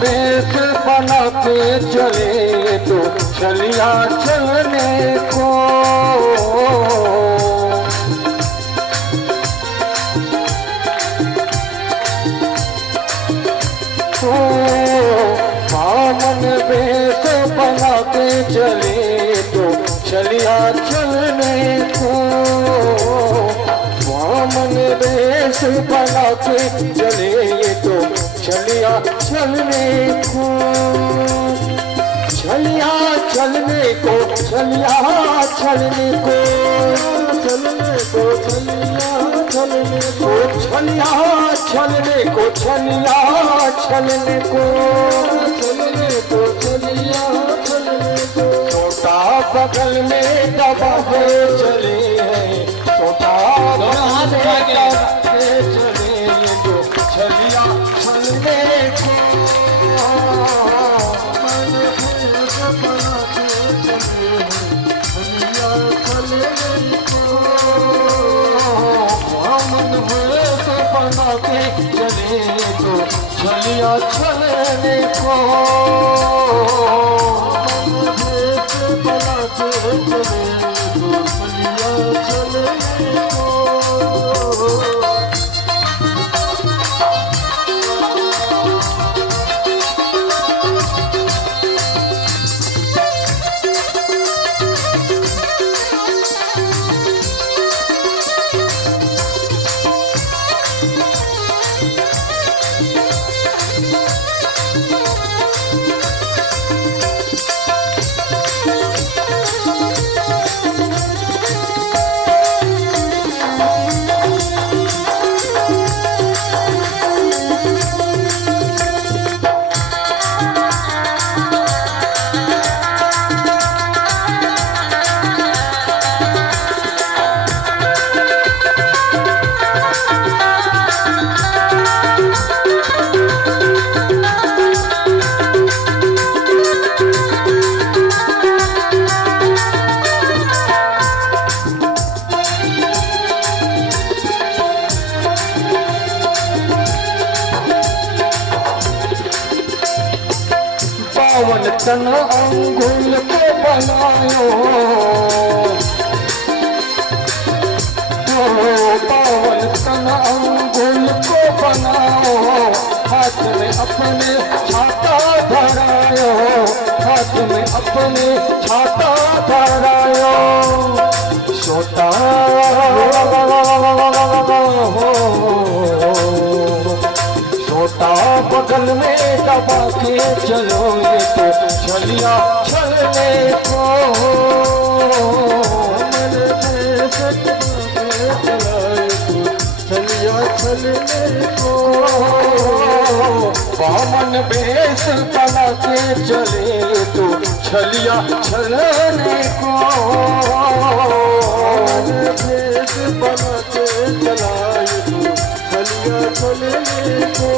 Base बना के चले तो चलिया चलने को। बामन बेस बना के चले तो चलिया चलने को। बामन बेस बना के चले तो चलिया चलने को। चलिया चलने को, चलिया चलने को, चलने को, चलिया चलने को, चलिया चलने को, चलिया चलने को, चलने को, चलिया चलने को। छोटा बगल में दबा के चले हैं, छोटा बगल में दबा के चले तो चलिया चलने को। बना के चले तो चलिया चलने को। बना के चले तो चलिया चलने को। पावन तन अंगुल को बनायो, पावन तन अंगुल को बनाओ। हाथ में अपने छाता धरायो, हाथ में अपने छाता धरायो। छोटा छोटा बगल में दबा के चलो ये तो चलिया चलने को। चलिया चलने को। बामन बेस बना के चले तो चलिया चलने को। बेस बना के चलाए तो चलिया चलने को।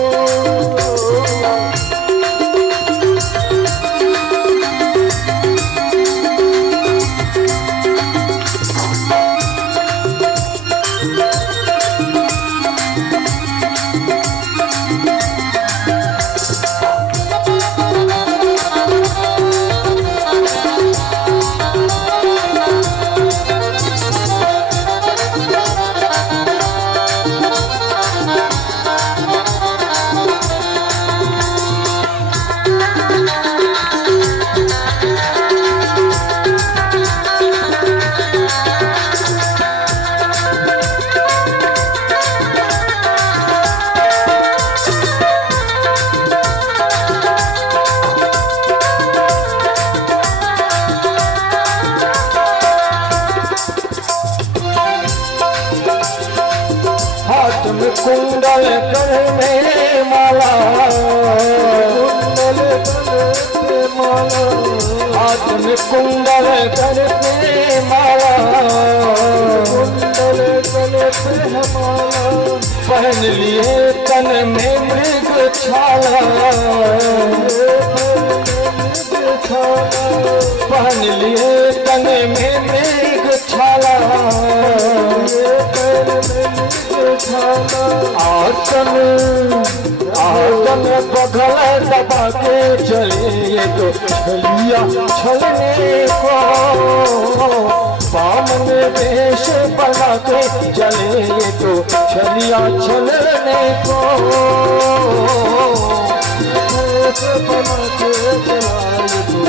कुंडल कर में माला, कुंडल कर माला। हाथ में कुंडल कर में माला, कुंडल कर माला। पहन लिए तन में मृग छाला, पहन लिए तन में मृग छाला। आसन आसन बगल दबा के चले तो छलिया छलने को, बामन वेश बना के चले तो छलिया छलने को, बना के चलाए तो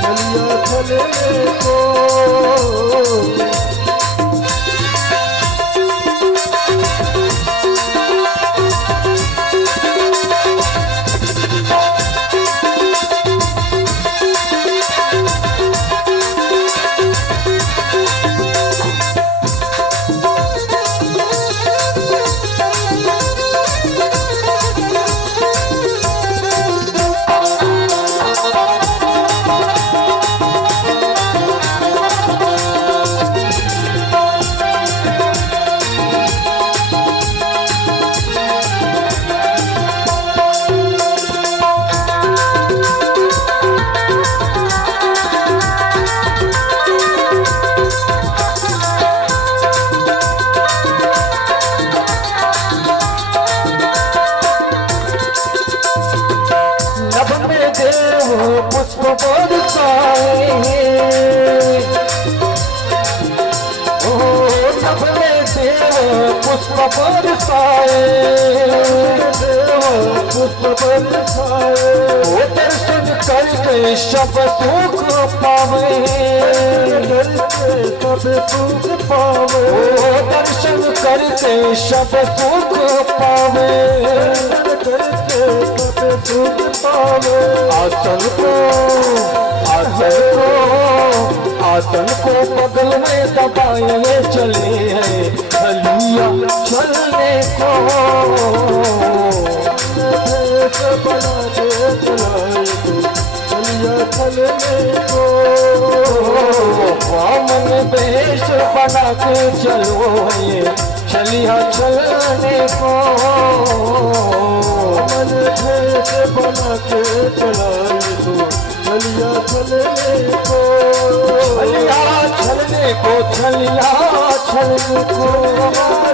छलिया छलने को। पुष्प बरसाए ओ नभ में देव पुष्प बरसाए, पुष्प बरसाए ओ दर्शन करके सब सुख पावे, सब सुख पावे ओ दर्शन करके सब सुख पावे, करके सब सुख पावे। आसन को आसन को बगल में दबाए चले हैं छलिया छलने को, बना के चलाए तो छलिया छलने को, बामन वेश बना के चलो ये छलिया छलने को, बामन वेश बना के चलाए तो छलिया छलने को, छलिया छलने को, छलिया छलने को,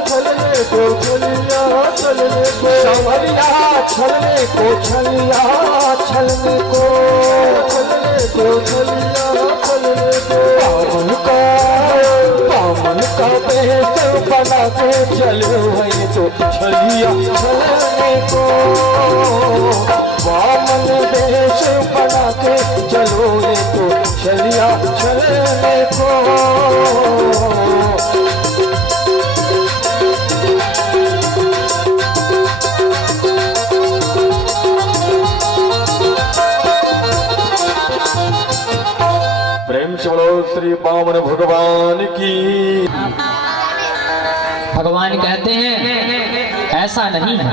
छलने को, छलिया छलने को, संवरिया छलने को, छलिया छलने को, छलने को, छलिया छलने को, बामन का वेश बना के चलो है तो छलिया छलने को, बामन वेश बना के चलो ये तो छलिया छलने को। प्रेम से बोलो श्री बामन भगवान की। भगवान कहते हैं ऐसा नहीं है,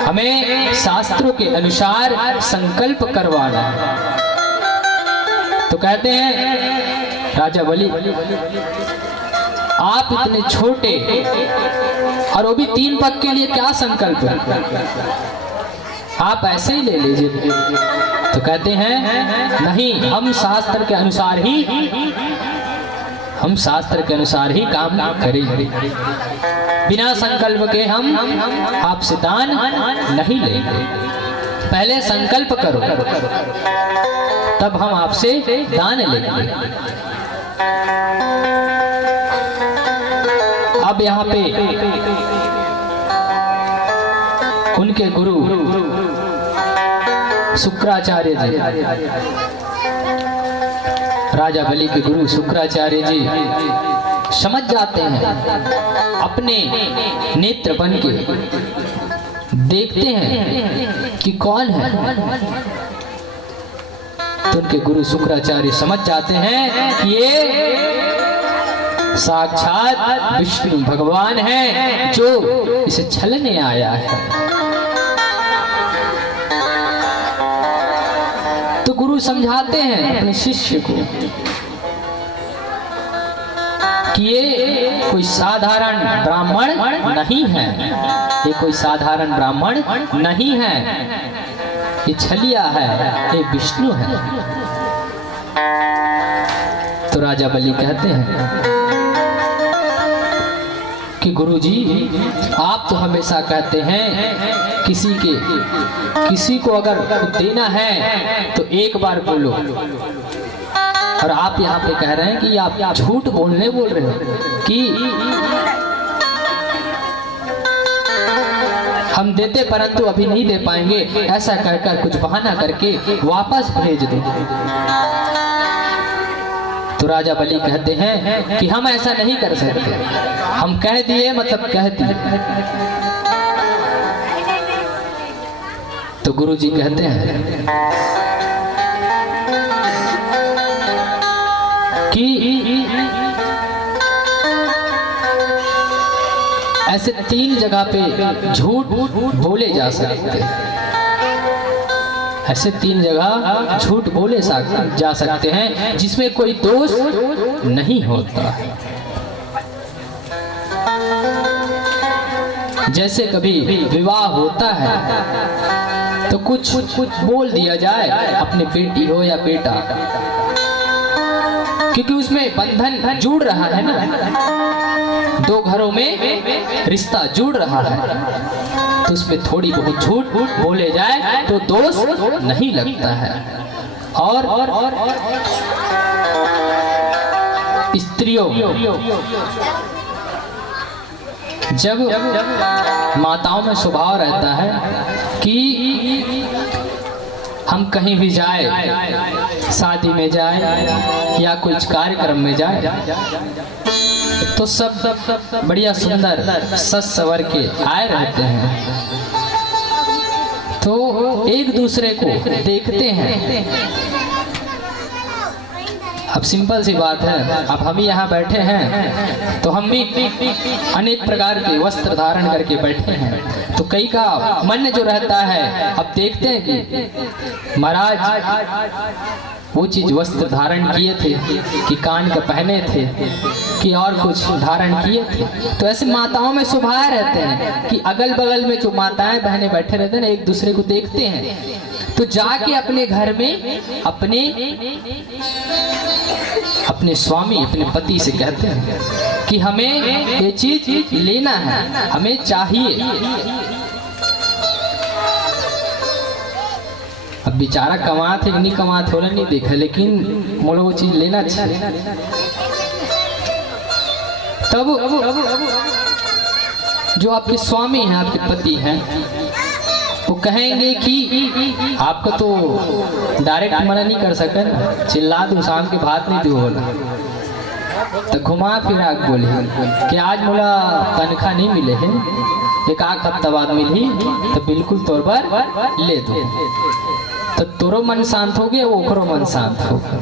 हमें शास्त्रों के अनुसार संकल्प करवाना। तो कहते हैं राजा बलि, आप इतने छोटे और वो भी 3 पग के लिए क्या संकल्प, आप ऐसे ही ले लीजिए। तो कहते हैं नहीं, हम शास्त्र के अनुसार ही काम करेंगे, बिना संकल्प के हम आपसे दान नहीं लेंगे। पहले संकल्प करो तब हम आपसे दान लेंगे। अब यहाँ पे उनके गुरु शुक्राचार्य जी, राजा बलि के गुरु शुक्राचार्य जी समझ जाते हैं, अपने नेत्र बन के देखते हैं कि कौन है। तो उनके गुरु शुक्राचार्य समझ जाते हैं कि ये साक्षात विष्णु भगवान है जो इसे छलने आया है। तो गुरु समझाते हैं अपने शिष्य को कि ये कोई साधारण ब्राह्मण नहीं है, ये कोई साधारण ब्राह्मण नहीं है, ये छलिया है, ये विष्णु है। तो राजा बलि कहते हैं कि गुरुजी आप तो हमेशा कहते हैं किसी को अगर देना है तो एक बार बोलो, और आप यहाँ पे कह रहे हैं कि आप झूठ बोल रहे हो कि हम देते परंतु अभी नहीं दे पाएंगे, ऐसा कहकर कुछ बहाना करके वापस भेज दो। तो राजा बलि कहते हैं कि हम ऐसा नहीं कर सकते, हम कह दिए मतलब कह दिए। तो गुरुजी कहते हैं कि ऐसे 3 जगह पे झूठ बोले जा सकते हैं, ऐसे 3 जगह झूठ बोले जा सकते हैं जिसमें कोई दोष नहीं होता। जैसे कभी विवाह होता है तो कुछ बोल दिया जाए, अपनी बेटी हो या बेटा, क्योंकि उसमें बंधन जुड़ रहा है ना, 2 घरों में रिश्ता जुड़ रहा है, तो उसमें थोड़ी बहुत झूठ बोले जाए तो दोष नहीं लगता है। और स्त्रियों, जब माताओं में स्वभाव रहता है कि हम कहीं भी जाए, शादी में जाए या कुछ कार्यक्रम में जाए, तो सब बढ़िया सुंदर सज सवर के आए रहते हैं, तो एक दूसरे को देखते हैं। अब सिंपल सी बात है, अब हम यहाँ बैठे हैं तो हम भी अनेक प्रकार के वस्त्र धारण करके बैठे हैं, तो कई का मन जो रहता है, अब देखते हैं कि महाराज वो चीज वस्त्र धारण किए थे कि कान का पहने थे कि और कुछ धारण किए थे। तो ऐसे माताओं में स्वभाव रहते हैं कि अगल बगल में जो माताएं बहनें बैठे रहते हैं ना, एक दूसरे को देखते हैं, तो जाके अपने घर में अपने स्वामी, अपने पति से कहते हैं कि हमें ये चीज लेना है, हमें चाहिए। अब बेचारा कमात है कि नहीं कमात होला नहीं देखा, लेकिन मोला वो चीज लेना चाहिए। तब जो आपके स्वामी हैं, आपके पति हैं, वो कहेंगे कि आपको तो डायरेक्ट मना नहीं कर सके ना, चिल्ला दो शाम के भात नहीं दो होला, तो घुमा फिरा बोले कि आज मोला तनख्वाह नहीं मिले है, एक आध हफ्ता बाद मिली, तो बिल्कुल तौर पर ले दो, तो तोरो मन शांत हो गया, वो ओकरो मन शांत हो गया।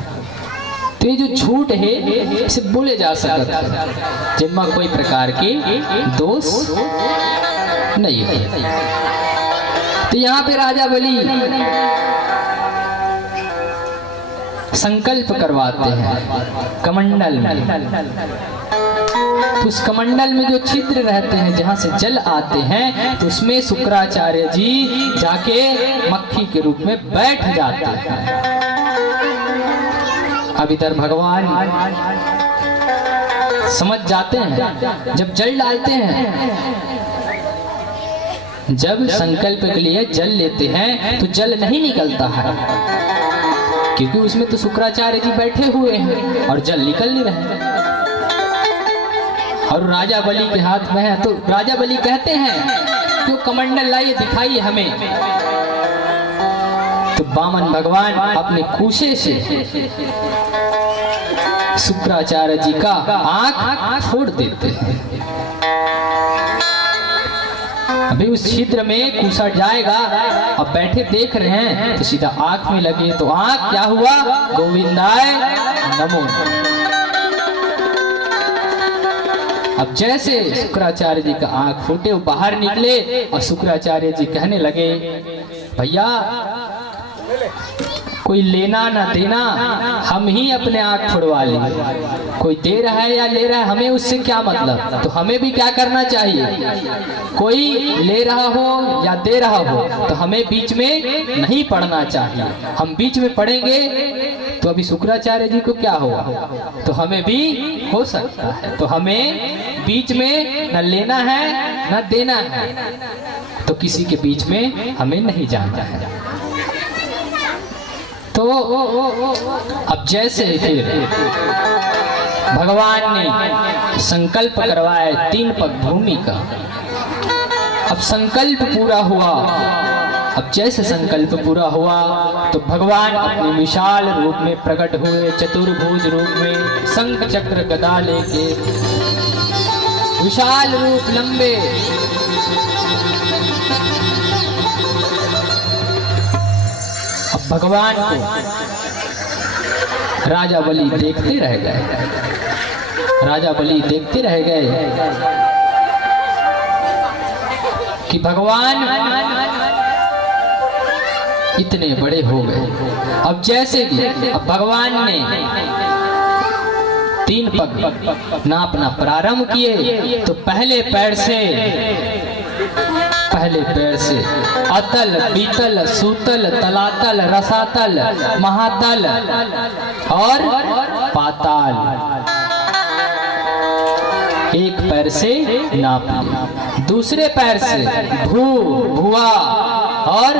तो ये जो झूठ है इसे बोले जा सकता है, जिनमें कोई प्रकार के दोष नहीं है। तो यहाँ पे राजा बलि संकल्प करवाते हैं कमंडल में, तो उस कमंडल में जो छिद्र रहते हैं, जहाँ से जल आते हैं, तो उसमें शुक्राचार्य जी जाके मक्खी के रूप में बैठ जाते हैं। अब इधर भगवान समझ जाते हैं, जब जल डालते हैं, जब संकल्प के लिए जल लेते हैं तो जल नहीं निकलता है, क्योंकि उसमें तो शुक्राचार्य जी बैठे हुए हैं और जल निकल नहीं रहे, और राजा बलि के हाथ में है। तो राजा बलि कहते हैं कि कमंडल लाइए, दिखाइए हमें। तो वामन भगवान अपने कुशे से शुक्राचार्य जी का आंख फोड़ देते हैं। अभी उस छिद्र में कुशा जाएगा, अब बैठे देख रहे हैं तो सीधा आंख में लगे, तो आंख क्या हुआ, गोविंदाय नमो। अब जैसे शुक्राचार्य जी का आंख फूटे, वो बाहर निकले और शुक्राचार्य जी कहने लगे, भैया कोई लेना ना देना, हम ही अपने आंख फुड़वा लें, कोई दे रहा है या ले रहा है हमें उससे क्या मतलब। तो हमें भी क्या करना चाहिए, कोई ले रहा हो या दे रहा हो तो हमें बीच में नहीं पड़ना चाहिए। हम बीच में पड़ेंगे तो अभी शुक्राचार्य जी को क्या हुआ, तो हमें भी हो सकता है, तो हमें बीच में न लेना है न देना है, तो किसी के बीच में हमें नहीं जाना है। तो अब जैसे फिर भगवान ने संकल्प करवाया 3 पग भूमि का, अब संकल्प पूरा हुआ। अब जैसे संकल्प पूरा हुआ तो भगवान अपने विशाल रूप में प्रकट हुए, चतुर्भुज रूप में, शंख चक्र गदा लेके, विशाल रूप लंबे। अब भगवान को राजा बलि देखते रह गए, राजा बलि देखते रह गए कि भगवान इतने बड़े हो गए। अब जैसे कि अब भगवान ने 3 पग नापना प्रारंभ किए तो पहले पैर से अतल, बीतल, सूतल, तलातल, रसातल, महातल और पाताल, एक पैर से नाप लिया। दूसरे पैर से भू, भुआ और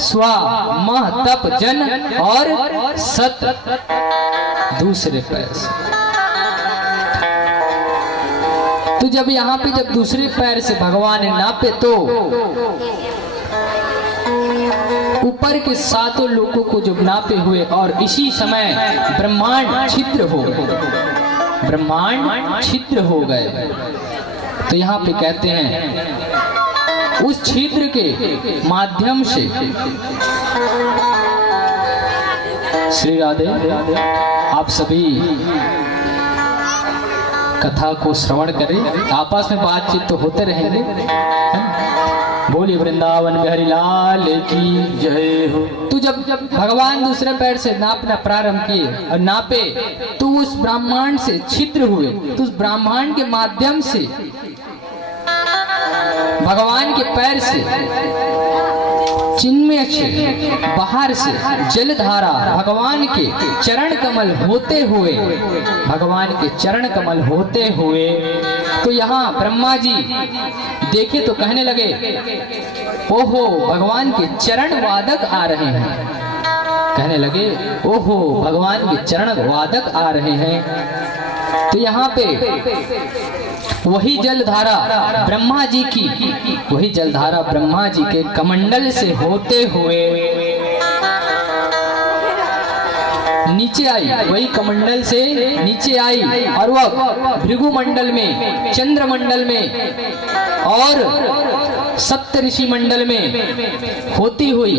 स्वा, मह, तप, जन और सत, दूसरे पैर से। तो जब यहाँ पे जब दूसरे पैर से भगवान ने नापे तो ऊपर के 7 लोगों को जब नापे हुए और इसी समय ब्रह्मांड छिद्र हो गए, ब्रह्मांड छिद्र हो गए। तो यहाँ पे कहते हैं उस छिद्र के माध्यम से श्री राधे आप सभी कथा को श्रवण करें, आपस में बातचीत तो होते रहेंगे। बोलिए वृंदावन बिहारी लाल की जय हो। तो जब भगवान दूसरे पैर से नापना प्रारंभ किए और नापे तो उस ब्रह्मांड से छिद्र हुए, तो उस ब्रह्मांड के माध्यम से भगवान के पैर से चिन्मय से बाहर से जलधारा भगवान के चरण कमल होते हुए, भगवान के चरण कमल होते हुए, तो यहाँ ब्रह्मा जी देखे तो कहने लगे ओहो भगवान के चरण वादक आ रहे हैं, कहने लगे ओहो भगवान के चरण वादक आ रहे हैं। तो यहाँ पे वही जलधारा ब्रह्मा जी की, वही जलधारा ब्रह्मा जी के कमंडल से होते हुए नीचे आई, वही कमंडल से नीचे आई और वह भृगुमंडल में, चंद्रमंडल में और सप्तऋषि मंडल में होती हुई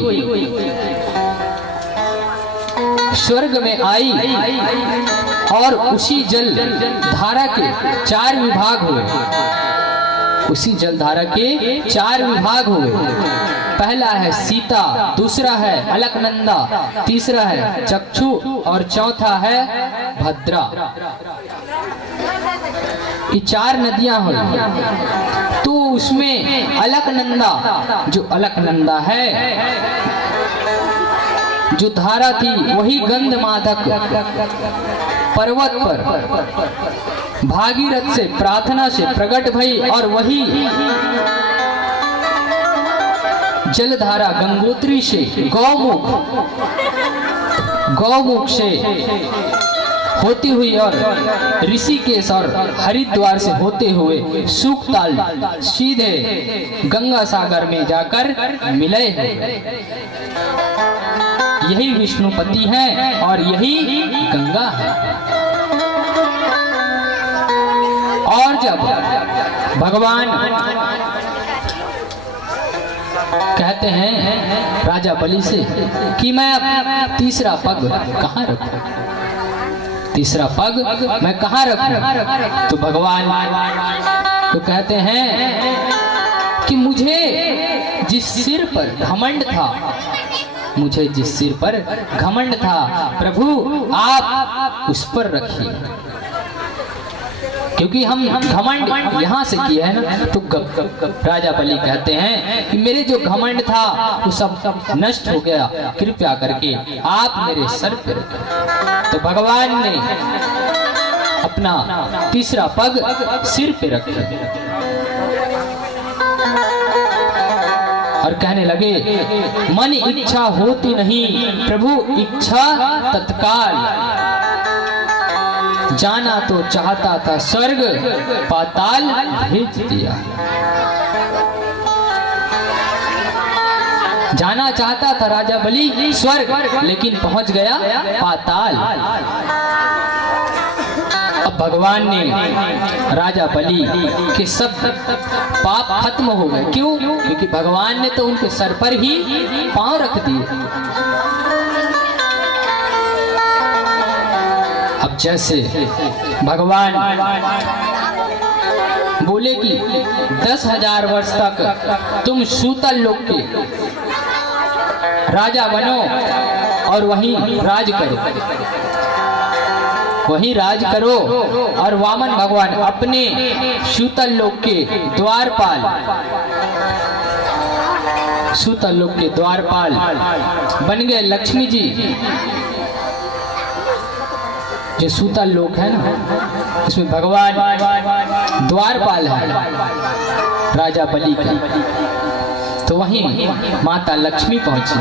स्वर्ग में आई और उसी जल धारा के 4 विभाग हुए, उसी जल धारा के 4 विभाग हुए। पहला है सीता, दूसरा है अलकनंदा, तीसरा है चक्षु और चौथा है भद्रा। ये 4 नदियां हुई। तो उसमें अलकनंदा, जो अलकनंदा है, जो धारा थी वही गंधमादक पर्वत पर भागीरथ से प्रार्थना से प्रकट भई और वही जलधारा गंगोत्री से गौमुख से होती हुई और ऋषिकेश और हरिद्वार से होते हुए सूखताल सीधे गंगा सागर में जाकर मिले हैं। यही विष्णुपति है और यही गंगा है। और जब भगवान कहते हैं राजा बलि से कि मैं अब तीसरा पग कहाँ रखूं, तीसरा पग मैं कहाँ रखूं, तो भगवान तो कहते हैं कि मुझे जिस सिर पर घमंड था, मुझे जिस सिर पर घमंड था प्रभु आप उस पर रखिए, क्योंकि हम घमंड यहाँ से किया है ना। तो राजा बलि कहते हैं कि मेरे जो घमंड था वो सब नष्ट हो गया, कृपया करके आप मेरे सर पर रखें। तो भगवान ने अपना तीसरा पग सिर पे रखे और कहने लगे, मन इच्छा होती नहीं प्रभु इच्छा तत्काल, जाना तो चाहता था स्वर्ग पाताल भेज दिया। जाना चाहता था राजा बलि स्वर्ग, लेकिन पहुंच गया पाताल। अब भगवान ने राजा बलि के सब पाप खत्म हो गए। क्यों? क्योंकि भगवान ने तो उनके सर पर ही पांव रख दिए। अब जैसे भगवान बोले कि 10,000 वर्ष तक तुम सूतल लोक के राजा बनो और वहीं राज करो, वहीं राज करो। और वामन भगवान अपने सूतल लोक के द्वारपाल, सूतल लोक के द्वारपाल बन गए लक्ष्मी जी। जो सूतल लोक है ना, इसमें भगवान द्वारपाल है राजा बलि का। तो वहीं माता लक्ष्मी पहुंची।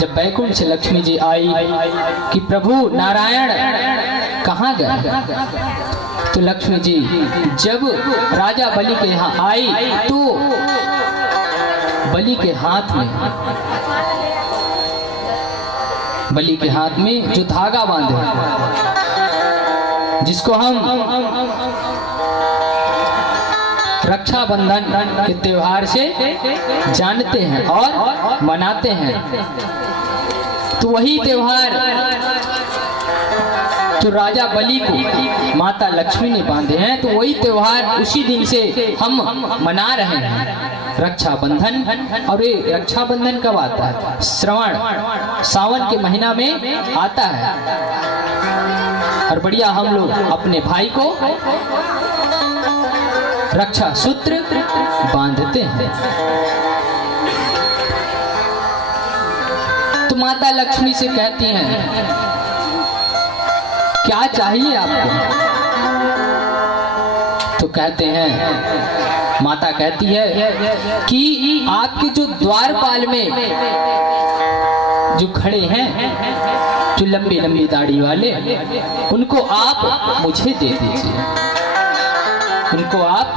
जब बैकुंठ से लक्ष्मी जी आई कि प्रभु नारायण कहाँ गए, तो लक्ष्मी जी जब राजा बलि के यहाँ आई तो बलि के हाथ में जो धागा बांधे, जिसको हम रक्षाबंधन के त्योहार से जानते हैं और मनाते हैं, तो वही त्योहार जो राजा बलि को माता लक्ष्मी ने बांधे हैं, तो वही त्योहार उसी दिन से हम मना रहे हैं, रक्षाबंधन। और ये रक्षाबंधन कब आता है? श्रावण सावन के महीना में आता है। और बढ़िया हम लोग अपने भाई को रक्षा सूत्र बांधते हैं। तो माता लक्ष्मी से कहती हैं, क्या चाहिए आपको? तो कहते हैं, माता कहती है कि आपके जो द्वारपाल में जो खड़े हैं, जो लंबी लंबी दाढ़ी वाले, उनको आप मुझे दे दीजिए, उनको आप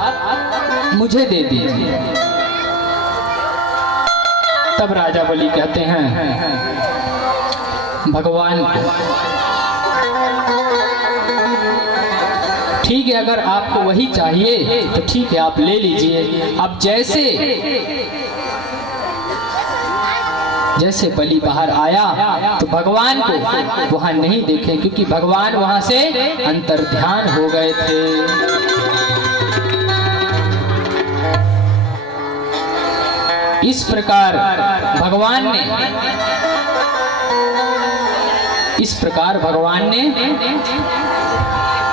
मुझे दे दीजिए। तब राजा बलि कहते हैं भगवान को, ठीक है, अगर आपको वही चाहिए तो ठीक है, आप ले लीजिए। अब जैसे बलि बाहर आया तो भगवान को वहां नहीं देखे, क्योंकि भगवान वहां से अंतर्ध्यान हो गए थे। इस प्रकार भगवान ने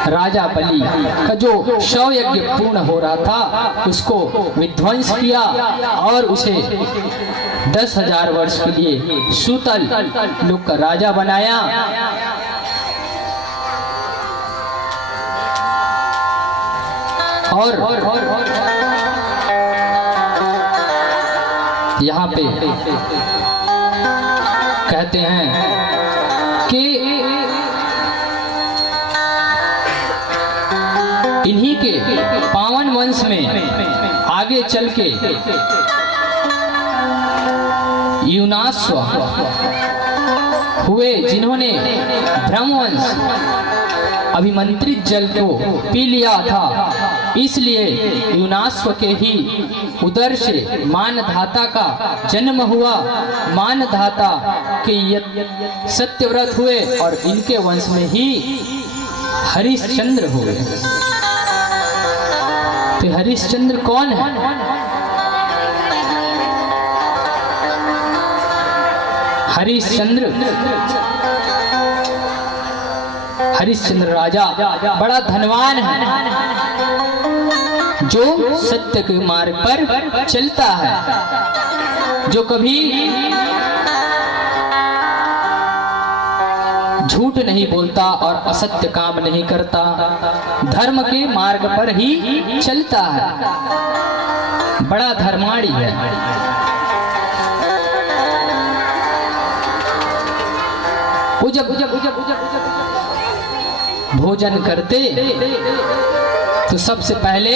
राजा बलि का जो शव यज्ञ पूर्ण हो रहा था उसको विध्वंस किया और उसे 10,000 वर्ष के लिए सूतल लोक का राजा बनाया। और यहाँ पे कहते हैं कि इन्हीं के पावन वंश में आगे चल के यूनास्व हुए, जिन्होंने ब्रह्मवंश अभिमंत्रित जल को पी लिया था। इसलिए यूनास्व के ही उदर से मानधाता का जन्म हुआ, मानधाता के सत्यव्रत हुए और इनके वंश में ही हरिश्चंद्र हुए। तो हरिश्चंद्र कौन है? हरिश्चंद्र राजा बड़ा धनवान है, जो सत्य के मार्ग पर चलता है, जो कभी झूठ नहीं बोलता और असत्य काम नहीं करता, धर्म के मार्ग पर ही चलता है, बड़ा धर्माड़ी है। वो जब भोजन करते तो सबसे पहले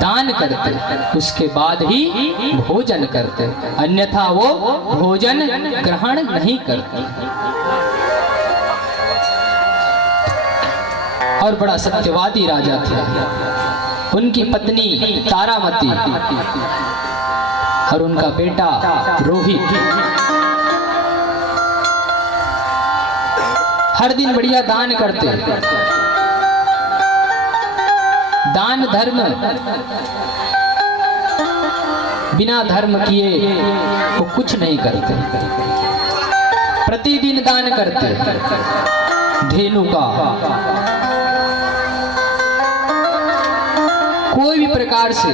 दान करते, उसके बाद ही भोजन करते, अन्यथा वो भोजन ग्रहण नहीं करते। और बड़ा सत्यवादी राजा थे। उनकी पत्नी तारामती और उनका बेटा रोहित हर दिन बढ़िया दान करते। दान धर्म बिना धर्म किए वो कुछ नहीं करते। प्रतिदिन दान करते, धेनु का, कोई भी प्रकार से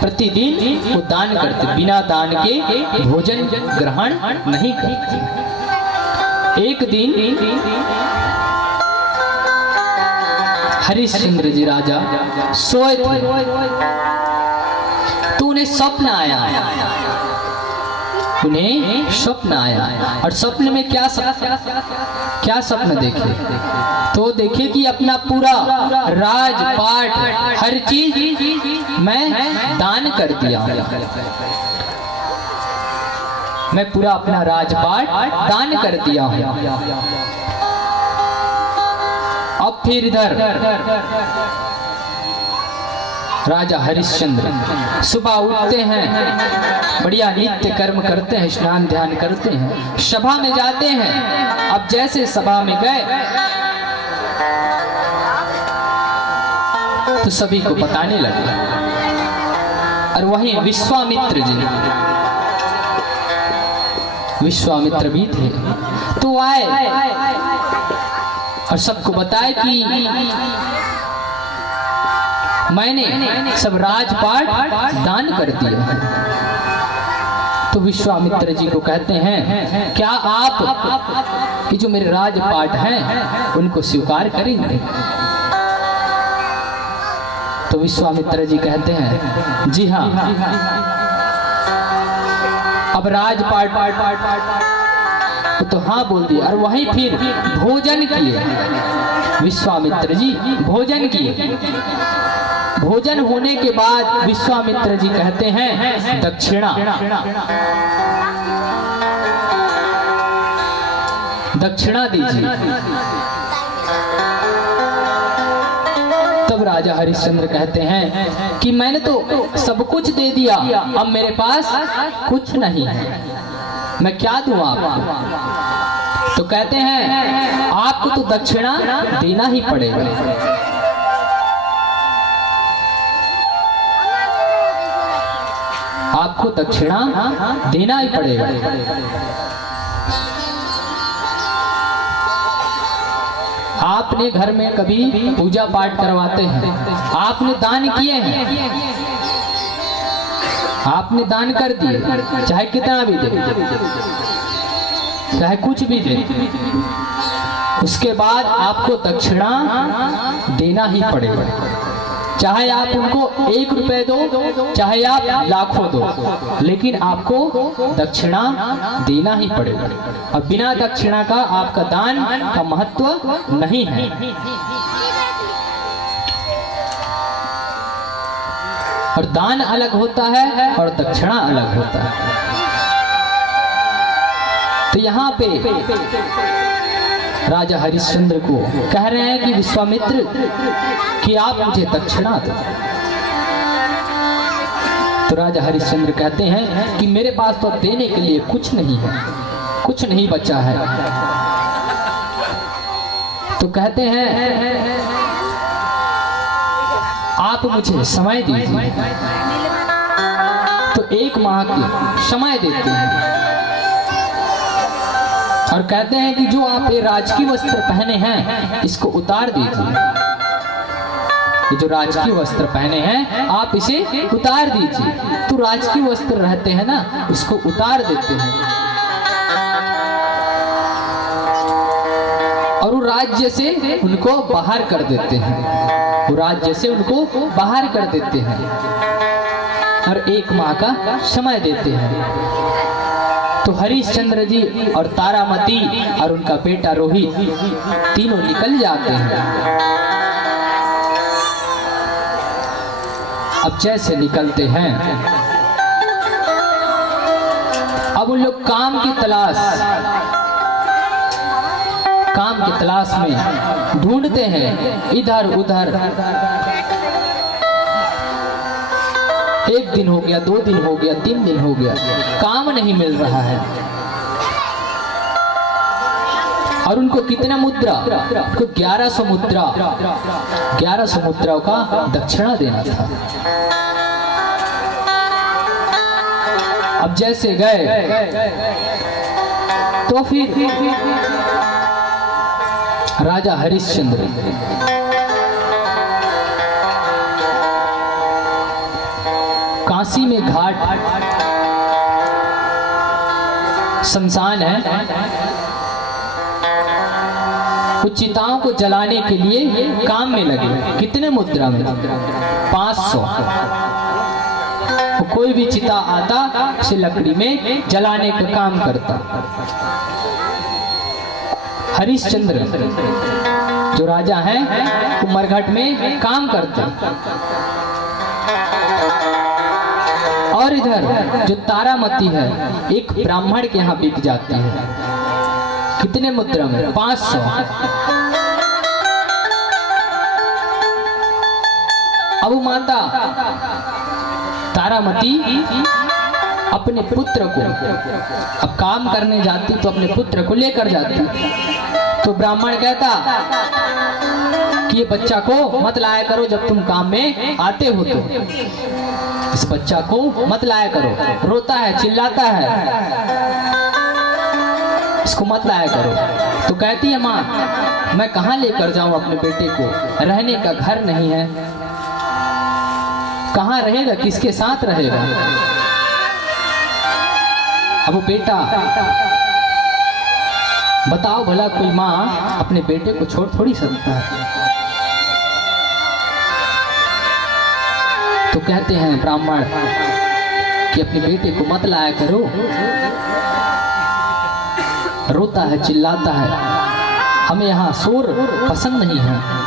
प्रतिदिन वो दान करते, बिना दान के भोजन ग्रहण नहीं करते। एक दिन हरिश्चंद्र जी राजा सोए थे तो उन्हें स्वप्न आया। उन्हें स्वप्न आया और स्वप्न में क्या स्वप्न देखे? तो देखे कि अपना पूरा राजपाट हर चीज मैं दान कर दिया। मैं पूरा अपना राजपाट दान कर दिया हूं। अब फिर इधर राजा हरिश्चंद्र सुबह उठते हैं, बढ़िया नित्य कर्म करते हैं, स्नान ध्यान करते हैं, सभा में जाते हैं। अब जैसे सभा में गए तो सभी को बताने लगे। और वहीं विश्वामित्र भी थे, तो आए और सबको बताए कि मैंने सब राजपाट दान कर दिया। तो विश्वामित्र जी को कहते हैं, क्या आप ये जो मेरे राजपाट हैं उनको स्वीकार करेंगे? तो विश्वामित्र जी कहते हैं, जी हाँ। अब राजपाट तो हाँ बोल दिया। और वहीं फिर भोजन किए विश्वामित्र जी, भोजन किए। भोजन होने के बाद विश्वामित्र जी कहते हैं, दक्षिणा दीजिए। तब राजा हरिश्चंद्र कहते हैं कि मैंने तो सब कुछ दे दिया, अब मेरे पास कुछ नहीं है, मैं क्या दूं आपको? तो कहते हैं, आपको तो दक्षिणा देना ही पड़ेगा। आपको दक्षिणा देना ही पड़ेगा। आपने घर में कभी पूजा पाठ करवाते हैं, आपने दान किए हैं, आपने दान कर दिए, चाहे कितना भी दे, चाहे कुछ भी दे, उसके बाद आपको दक्षिणा देना ही पड़ेगा। चाहे आप उनको 1 रुपए दो, चाहे आप लाखों दो, लेकिन आपको दक्षिणा देना ही पड़ेगा। और बिना दक्षिणा का आपका दान का महत्व नहीं है। और दान अलग होता है और दक्षिणा अलग होता है। तो यहाँ पे राजा हरिश्चंद्र को कह रहे हैं कि विश्वामित्र कि आप मुझे दक्षिणा दो। तो राजा हरिश्चंद्र कहते हैं कि मेरे पास तो देने के लिए कुछ नहीं है, कुछ नहीं बचा है। तो कहते हैं, आप मुझे समय दीजिए। तो 1 माह की समय देते हैं और कहते हैं कि जो आप ये राजकीय वस्त्र पहने हैं इसको उतार दीजिए। ये जो राजकीय वस्त्र पहने हैं आप इसे उतार दीजिए। तो राजकीय वस्त्र रहते हैं ना, उसको उतार देते हैं। और वो राज्य से उनको बाहर कर देते हैं, वो राज्य से उनको बाहर कर देते हैं और 1 माह का समय देते हैं। तो हरिश्चंद्र जी और तारामती और उनका बेटा रोहित तीनों निकल जाते हैं। अब जैसे निकलते हैं, अब उन लोग काम की तलाश में ढूंढते हैं इधर उधर। 1 दिन हो गया, 2 दिन हो गया, 3 दिन हो गया, काम नहीं मिल रहा है। और उनको कितना मुद्रा? उनको 1100 मुद्रा, 1100 मुद्राओं का दक्षिणा देना था। अब जैसे गए तो फिर राजा हरिश्चंद्र काशी में घाट शमशान है, कुछ चिताओं को जलाने के लिए काम में लगे। कितने मुद्रा में? 500। कोई भी चिता आता उसे लकड़ी में जलाने का काम करता। हरिश्चंद्र जो राजा हैं वो मरघट में काम करते। और इधर जो तारामती है एक ब्राह्मण के यहाँ बिक जाती है। कितने मुद्रा में? 500। अब माता तारामती अपने पुत्र को, अब काम करने जाती तो अपने पुत्र को लेकर जाती। तो ब्राह्मण कहता कि ये बच्चा को मत लाया करो, जब तुम काम में आते हो तो इस बच्चा को मत लाया करो, रोता है, चिल्लाता है, इसको मत लाया करो। तो कहती है माँ, मैं कहाँ लेकर जाऊं अपने बेटे को, रहने का घर नहीं है, कहाँ रहेगा, किसके साथ रहेगा। अब वो बेटा, बताओ भला कोई माँ अपने बेटे को छोड़ थोड़ी सकता है। तो कहते हैं ब्राह्मण कि अपने बेटे को मत लाया करो, रोता है, चिल्लाता है, हमें यहाँ शोर पसंद नहीं है।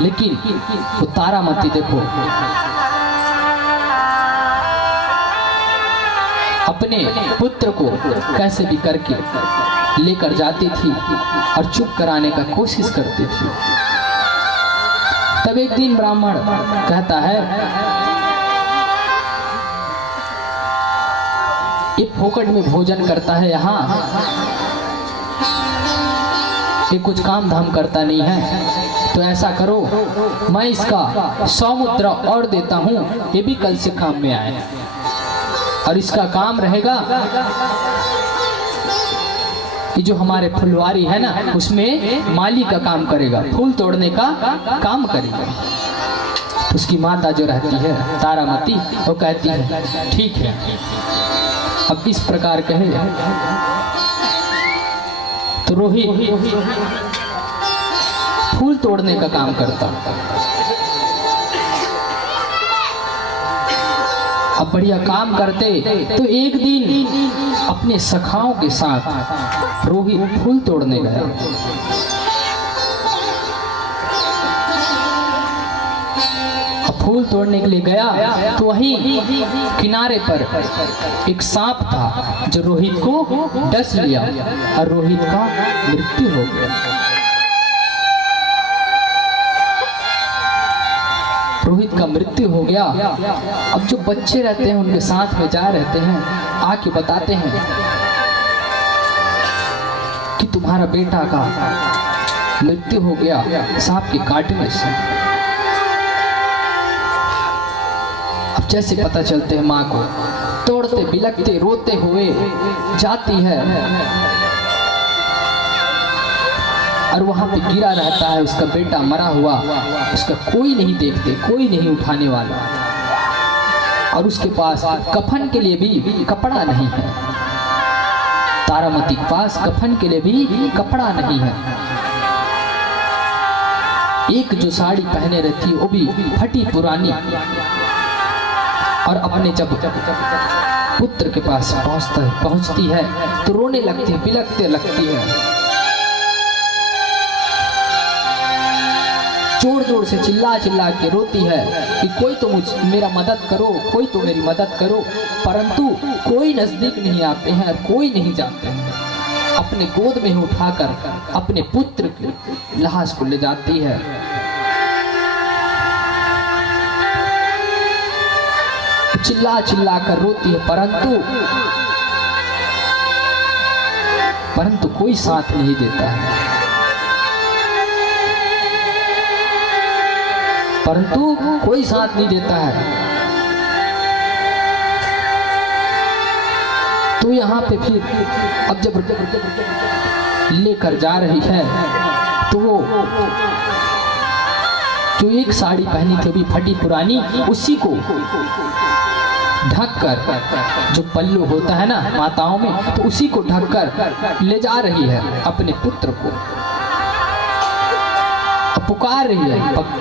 लेकिन वो तारामती देखो, अपने पुत्र को कैसे भी करके लेकर जाती थी और चुप कराने का कोशिश करती थी। तब एक दिन ब्राह्मण कहता है, ये फोकट में भोजन करता है, यहाँ ये कुछ काम धाम करता नहीं है, तो ऐसा करो मैं इसका 100 मुद्रा और देता हूँ, ये भी कल से काम में आए और इसका काम रहेगा ये जो हमारे फुलवारी है ना उसमें माली का काम करेगा, फूल तोड़ने का काम करेगा। उसकी माता जो रहती है तारामती वो कहती है ठीक है। अब इस प्रकार कहे तो रोहित फूल तोड़ने का काम करता। अब बढ़िया काम करते तो एक दिन अपने सखाओं के साथ रोहित फूल तोड़ने गया। अब फूल तोड़ने के लिए गया तो वहीं किनारे पर एक सांप था जो रोहित को डस लिया और रोहित का मृत्यु हो गया। रोहित का मृत्यु हो गया। अब जो बच्चे रहते हैं उनके साथ में जा रहते हैं, आके बताते हैं कि तुम्हारा बेटा का मृत्यु हो गया सांप के काटने से। अब जैसे पता चलते हैं माँ को, तोड़ते बिलकते रोते हुए जाती है और वहां पे गिरा रहता है उसका बेटा मरा हुआ, उसका कोई नहीं देखते, कोई नहीं उठाने वाला और उसके पास कफन के लिए भी कपड़ा नहीं है। तारामती के पास कफन के लिए भी कपड़ा नहीं है। एक जो साड़ी पहने रहती वो भी फटी पुरानी। और अपने जब पुत्र के पास पहुंचती है तो रोने लगती है, बिलखते लगती है, जोर जोर से चिल्ला चिल्ला के रोती है कि कोई तो मेरा मदद करो, कोई तो मेरी मदद करो। परंतु कोई नजदीक नहीं आते हैं और कोई नहीं जाते हैं। अपने गोद में ही उठाकर अपने पुत्र की लाश को ले जाती है। चिल्ला चिल्ला कर रोती है, परंतु कोई साथ नहीं देता है। परंतु कोई साथ नहीं देता है। तो यहाँ पे फिर अब जब लेकर जा रही है तो वो जो एक साड़ी पहनी थी भी फटी पुरानी, उसी को ढककर, जो पल्लू होता है ना माताओं में, तो उसी को ढककर ले जा रही है अपने पुत्र को। पुकार रही है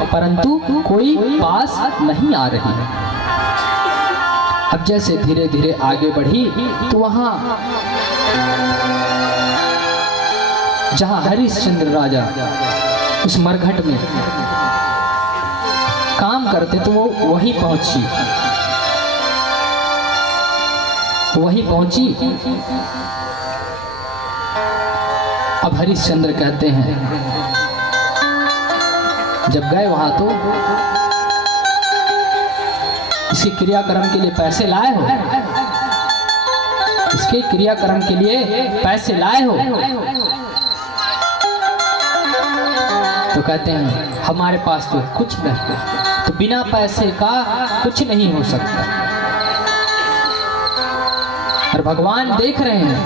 परंतु कोई पास नहीं आ रही है। अब जैसे धीरे धीरे आगे बढ़ी तो वहां जहां हरिश्चंद्र राजा उस मरघट में काम करते तो वो वहीं पहुंची। अब हरिश्चंद्र कहते हैं जब गए वहां तो इसके क्रियाक्रम के लिए पैसे लाए हो, इसके क्रियाक्रम के लिए पैसे लाए हो? तो कहते हैं हमारे पास तो कुछ नहीं, तो बिना पैसे का कुछ नहीं हो सकता। और भगवान देख रहे हैं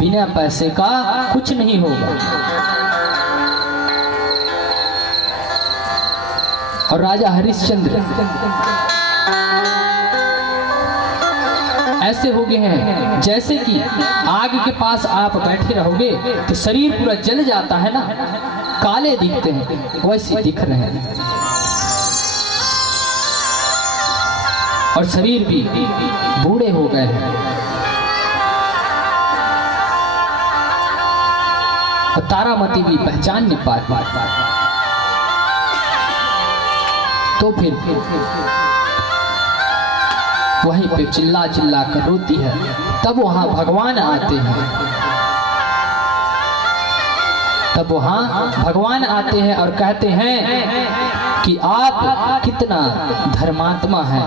बिना पैसे का कुछ नहीं होगा। और राजा हरिश्चंद्र ऐसे हो गए हैं जैसे कि आग के पास आप बैठे रहोगे तो शरीर पूरा जल जाता है ना, काले दिखते हैं, वैसे दिख रहे हैं। और शरीर भी बूढ़े हो गए हैं। और तारामती भी पहचान नहीं पाती। तो फिर वहीं पे चिल्ला चिल्ला कर रोती है। तब वहां भगवान आते हैं, और कहते हैं कि आप कितना धर्मात्मा है,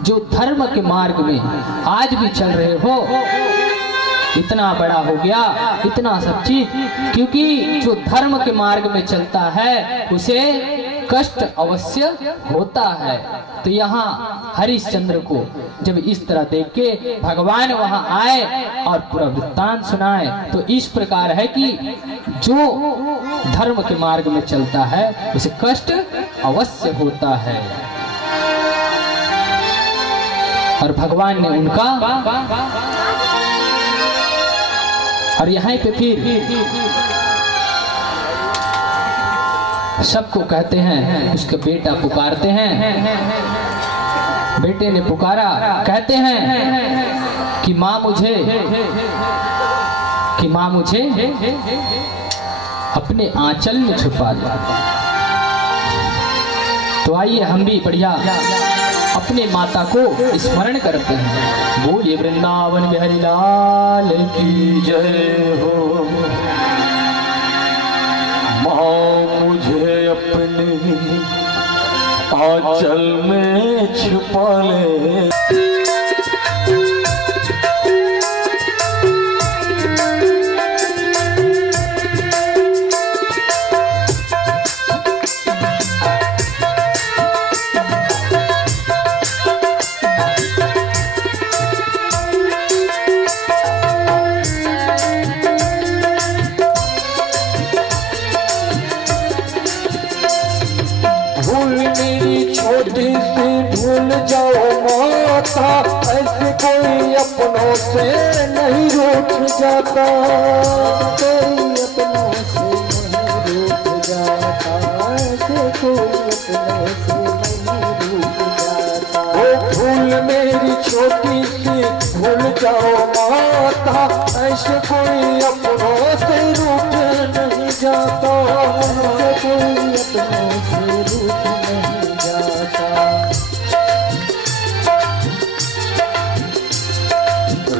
जो धर्म के मार्ग में आज भी चल रहे हो। इतना बड़ा हो गया, इतना सब चीज, क्योंकि जो धर्म के मार्ग में चलता है उसे कष्ट अवश्य होता है। तो यहाँ हरिश्चंद्र को जब इस तरह देख के भगवान वहां आए और पूरा वृत्तांत सुनाए तो इस प्रकार है कि जो धर्म के मार्ग में चलता है उसे कष्ट अवश्य होता है। और भगवान ने उनका, और यहाँ पे फिर सबको कहते हैं, उसका बेटा पुकारते हैं, बेटे ने पुकारा, कहते हैं कि माँ मुझे अपने आंचल में छुपा लो। तो आइए हम भी बढ़िया अपने माता को स्मरण करते हैं। बोलिए वृंदावन बिहारी लाल की जय हो। माँ मुझे अपने आंचल में छुपा ले। भूलने मेरी छोटी सी भूल जाओ माता, ऐसे कोई अपनों से नहीं रूठ जाता, कोई अपनों से नहीं रूठ जाता, ऐसे कोई अपनों से नहीं रूठ जाता। ओ भूल मेरी छोटी सी भूल जाओ माता, ऐसे कोई अपनों से रूठ नहीं जाता, ऐसे कोई अपनों से रूठ नहीं जाता।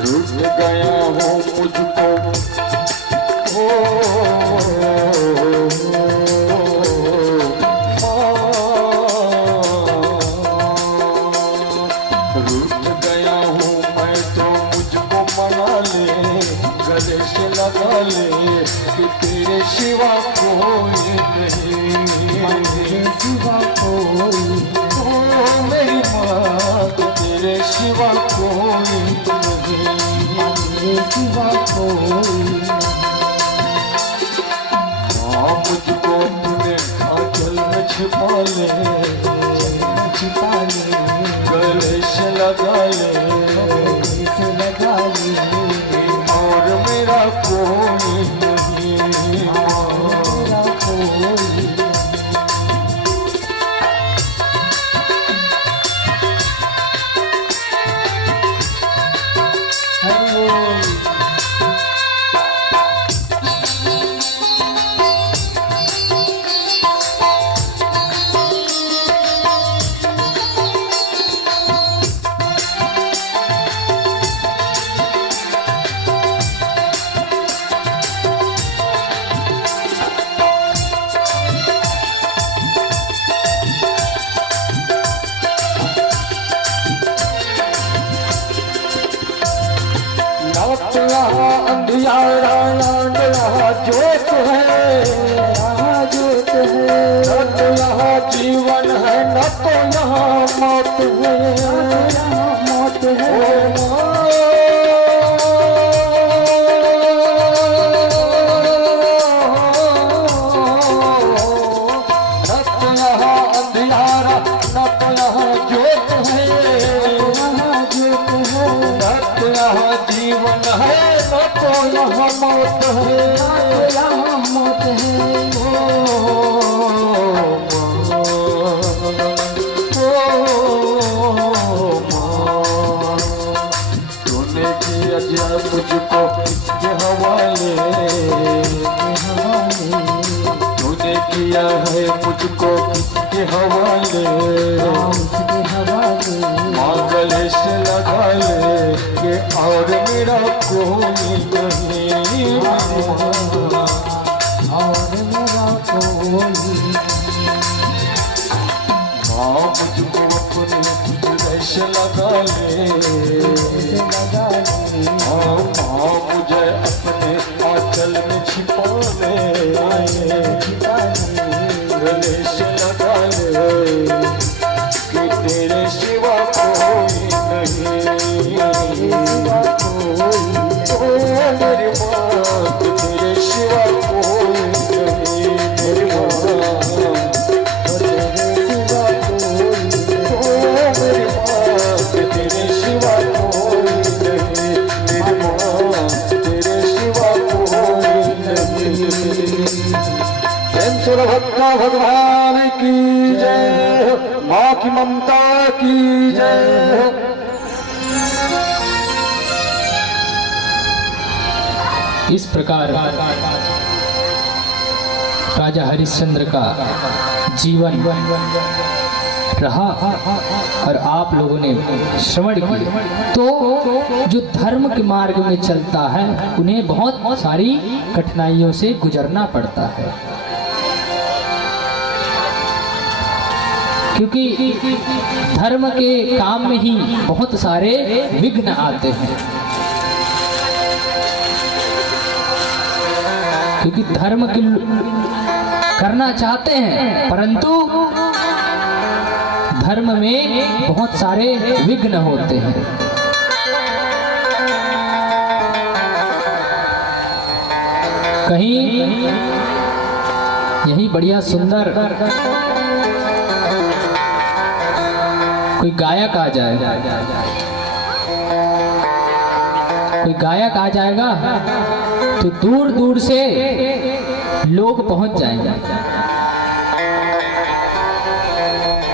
रूठ गया हूँ मुझको रूठ गया हूँ मैं तो मुझको मना ले, गले से लगा ले कि तेरे सिवा कोई नहीं, तेरे सिवा कोई, ओ मेरी माँ कि तेरे सिवा कोई नहीं, तेरे सिवा कोई। हाँ मुझको तूने आंचल में छिपा ले, छिपा ले, गले से लगा ले, गले से लगा ले, और मेरा कोई नहीं, और मेरा कोई। यहाँ अंधियारा यहाँ जोत है, यहाँ जोत है, न तो यहाँ जीवन है न तो यहाँ मौत है, यहाँ मौत है। न तो यहाँ अंधियारा न तो यहाँ जोत है, यहाँ जोत है, न तो यहाँ जीवन है न तो यहाँ मौत है, यहाँ मौत है। तूने किया जा तुझको किसके हवाले, तूने किया है मुझको किसके हवाले, माँ गले से लगा ले कि और मेरा कोई नहीं, और मेरा कोई। माँ मुझको अपने गले से लगा ले, माँ मुझे अपने आंचल में छिपा ले, गले से लगा ले कि तेरे सिवा कोई नहीं, ओ मेरी माँ कि तेरे सिवा कोई नहीं, मेरी माँ तेरे सिवा कोई, ओ मेरी माँ कि तेरे सिवा कोई नहीं, मेरी माँ तेरे सिवा कोई नहीं। भक्ता भगवान की जय, माँ की ममता की जय। इस प्रकार राजा हरिश्चंद्र का जीवन रहा और आप लोगों ने श्रवण किया। तो जो धर्म के मार्ग में चलता है उन्हें बहुत सारी कठिनाइयों से गुजरना पड़ता है, क्योंकि धर्म के काम में ही बहुत सारे विघ्न आते हैं। क्योंकि धर्म की करना चाहते हैं परंतु धर्म में बहुत सारे विघ्न होते हैं। कहीं यही बढ़िया सुंदर कोई गायक आ जाए, कोई गायक आ जाएगा तो दूर दूर से लोग पहुंच जाएंगे।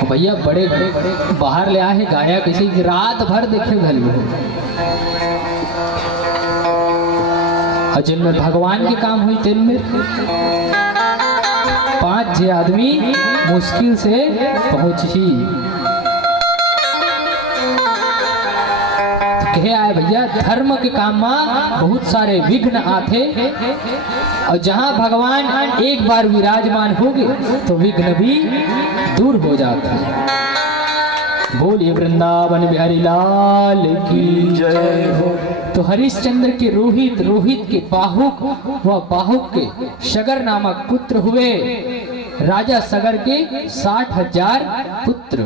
भैया बड़े बाहर ले आए गायक, इसी रात भर देखे भले और जिनमें भगवान के काम हुई दिन में 5-6 आदमी मुश्किल से पहुंची। कहे आए भैया धर्म के काम में बहुत सारे विघ्न आते और जहां भगवान एक बार विराजमान हो गए तो विघ्न भी दूर हो जाता है। बोलिए वृंदावन बिहारी लाल की जय हो। तो हरिश्चंद्र के रोहित के बाहुक व बाहुक के सगर नामक पुत्र हुए। राजा सगर के 60,000 पुत्र।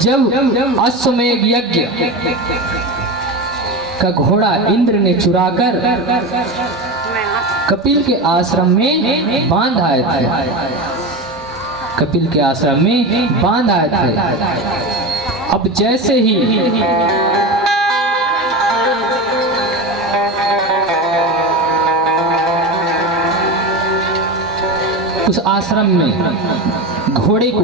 जब अश्वमेध यज्ञ का घोड़ा इंद्र ने चुराकर कपिल के आश्रम में बांध आए थे, कपिल के आश्रम में बांध आए थे। अब जैसे ही उस आश्रम में घोड़े को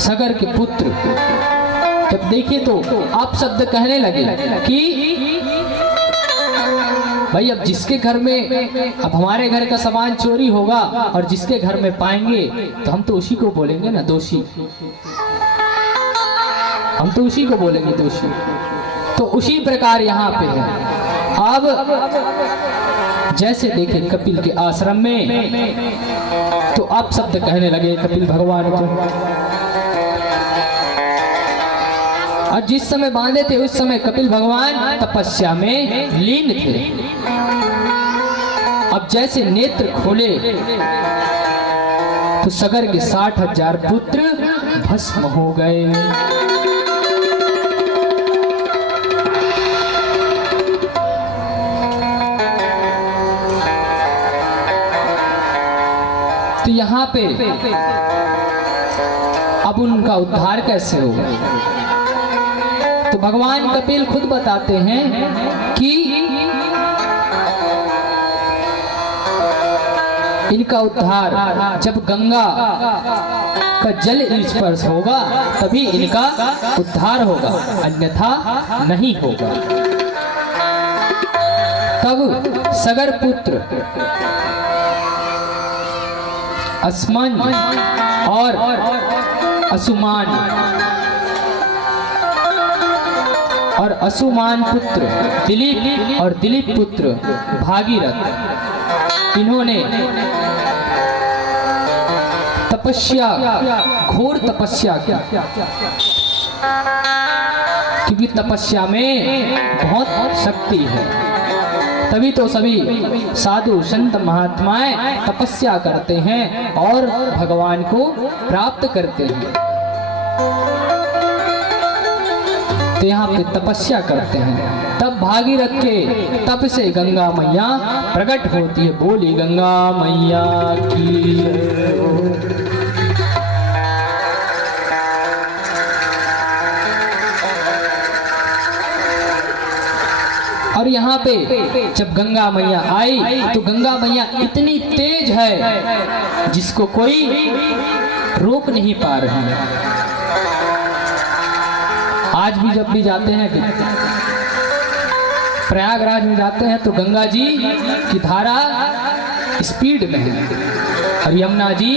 सगर के पुत्र जब देखे तो आप शब्द कहने लगे कि भाई अब जिसके घर में अब हमारे घर का सामान चोरी होगा और जिसके घर में पाएंगे तो हम तो उसी को बोलेंगे ना दोषी, हम तो उसी को बोलेंगे दोषी। तो उसी प्रकार यहाँ पे है। अब जैसे देखे कपिल के आश्रम में तो आप शब्द कहने लगे कपिल भगवान को। और जिस समय बांधे थे उस समय कपिल भगवान तपस्या में लीन थे। अब जैसे नेत्र खोले तो सगर के 60,000 पुत्र भस्म हो गए। तो यहाँ पे अब उनका उद्धार कैसे होगा? तो भगवान कपिल खुद बताते हैं कि इनका उद्धार जब गंगा का जल स्पर्श होगा तभी इनका उद्धार होगा, अन्यथा नहीं होगा। तब सगर पुत्र अस्मन और असुमान और असुमान पुत्र दिलीप और दिलीप पुत्र भागीरथ, इन्होंने तपस्या घोर तपस्या की, क्योंकि तपस्या में बहुत शक्ति है। तभी तो सभी साधु संत महात्माएं तपस्या करते हैं और भगवान को प्राप्त करते हैं। तो यहाँ पे तपस्या करते हैं। तब भागीरथ के तप से गंगा मैया प्रकट होती है। बोली गंगा मैया की। और यहाँ पे जब गंगा मैया आई तो गंगा मैया इतनी तेज है जिसको कोई रोक नहीं पा रहे हैं। आज भी जब भी जाते हैं प्रयागराज में जाते हैं तो गंगा जी की धारा स्पीड में है और यमुना जी